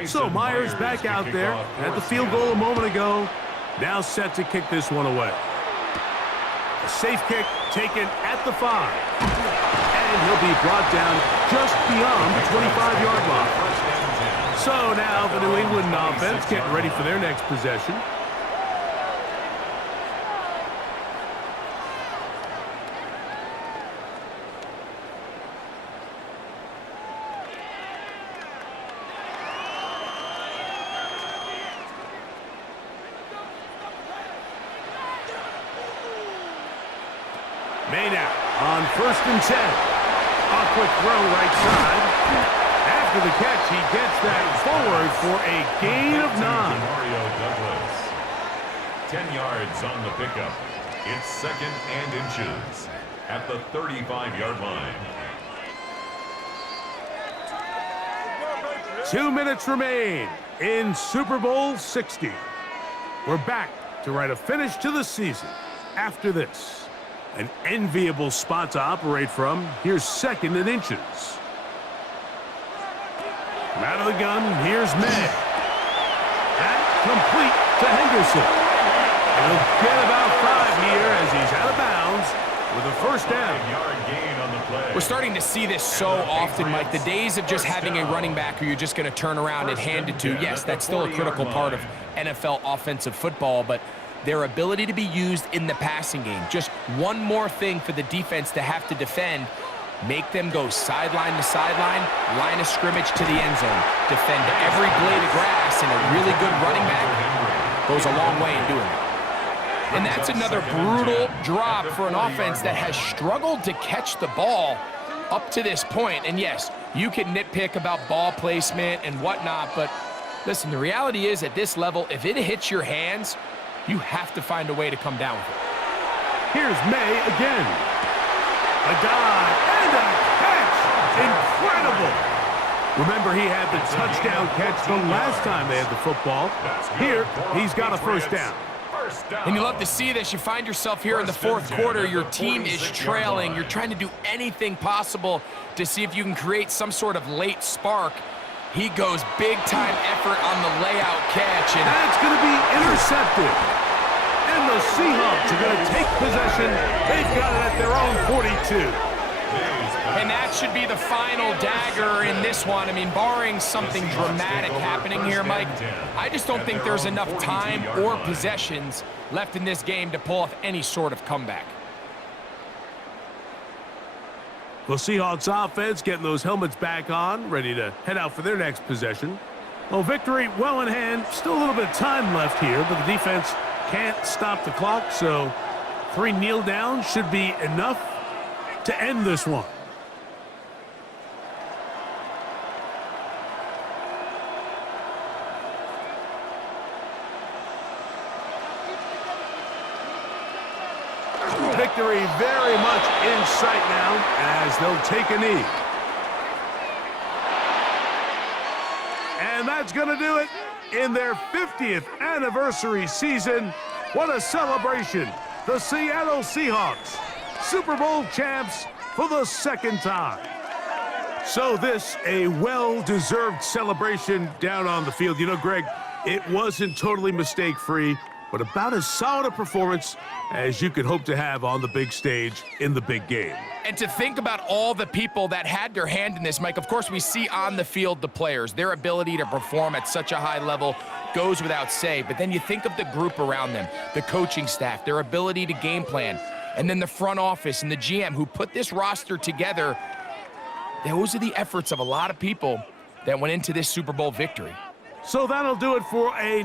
So Myers back out there at the field goal a moment ago. Now set to kick this one away. A safe kick taken at the 5. And he'll be brought down just beyond the 25-yard line. So now the New England offense getting ready for their next possession. Maynard on 1st and 10. A quick throw right side. After the catch, he gets that forward for a gain of 9. Mario Douglas. 10 yards on the pickup. It's 2nd and inches at the 35-yard line. 2 minutes remain in Super Bowl 60. We're back to write a finish to the season after this. An enviable spot to operate from. Here's 2nd and inches. Out of the gun, here's May. That complete to Henderson. He'll get about 5 here as he's out of bounds with a first down. Yard gain on the play. We're starting to see this so often, Mike. The days of just having a running back who you're just going to turn around and hand it to. Yes, that's still a critical part of NFL offensive football, but their ability to be used in the passing game. Just one more thing for the defense to have to defend. Make them go sideline to sideline, line of scrimmage to the end zone. Defend every blade of grass, and a really good running back goes a long way in doing it. And that's another brutal drop for an offense that has struggled to catch the ball up to this point. And yes, you can nitpick about ball placement and whatnot, but listen, the reality is at this level, if it hits your hands, you have to find a way to come down with it. Here's May again. A dive and a catch. Incredible. Remember, he had the touchdown catch the last time they had the football. Here, he's got a first down. First down. And you love to see this. You find yourself here in the fourth quarter. Your team is trailing. You're trying to do anything possible to see if you can create some sort of late spark. He goes big-time effort on the layout catch. And That's going to be intercepted. And the Seahawks are going to take possession. They've got it at their own 42. And that should be the final dagger in this one. I mean, barring something dramatic happening here, Mike, I just don't think there's enough time or possessions left in this game to pull off any sort of comeback. The Seahawks offense getting those helmets back on, ready to head out for their next possession. Well, victory well in hand. Still a little bit of time left here, but the defense can't stop the clock, so 3 kneel downs should be enough to end this one. Victory very much in sight now as they'll take a knee. And that's going to do it in their 50th anniversary season. What a celebration. The Seattle Seahawks, Super Bowl champs for the second time. So this, a well-deserved celebration down on the field. You know, Greg, it wasn't totally mistake-free, but about as solid a performance as you could hope to have on the big stage in the big game. And to think about all the people that had their hand in this, Mike, of course we see on the field the players, their ability to perform at such a high level goes without say, but then you think of the group around them, the coaching staff, their ability to game plan, and then the front office and the GM who put this roster together. Those are the efforts of a lot of people that went into this Super Bowl victory. So that'll do it for a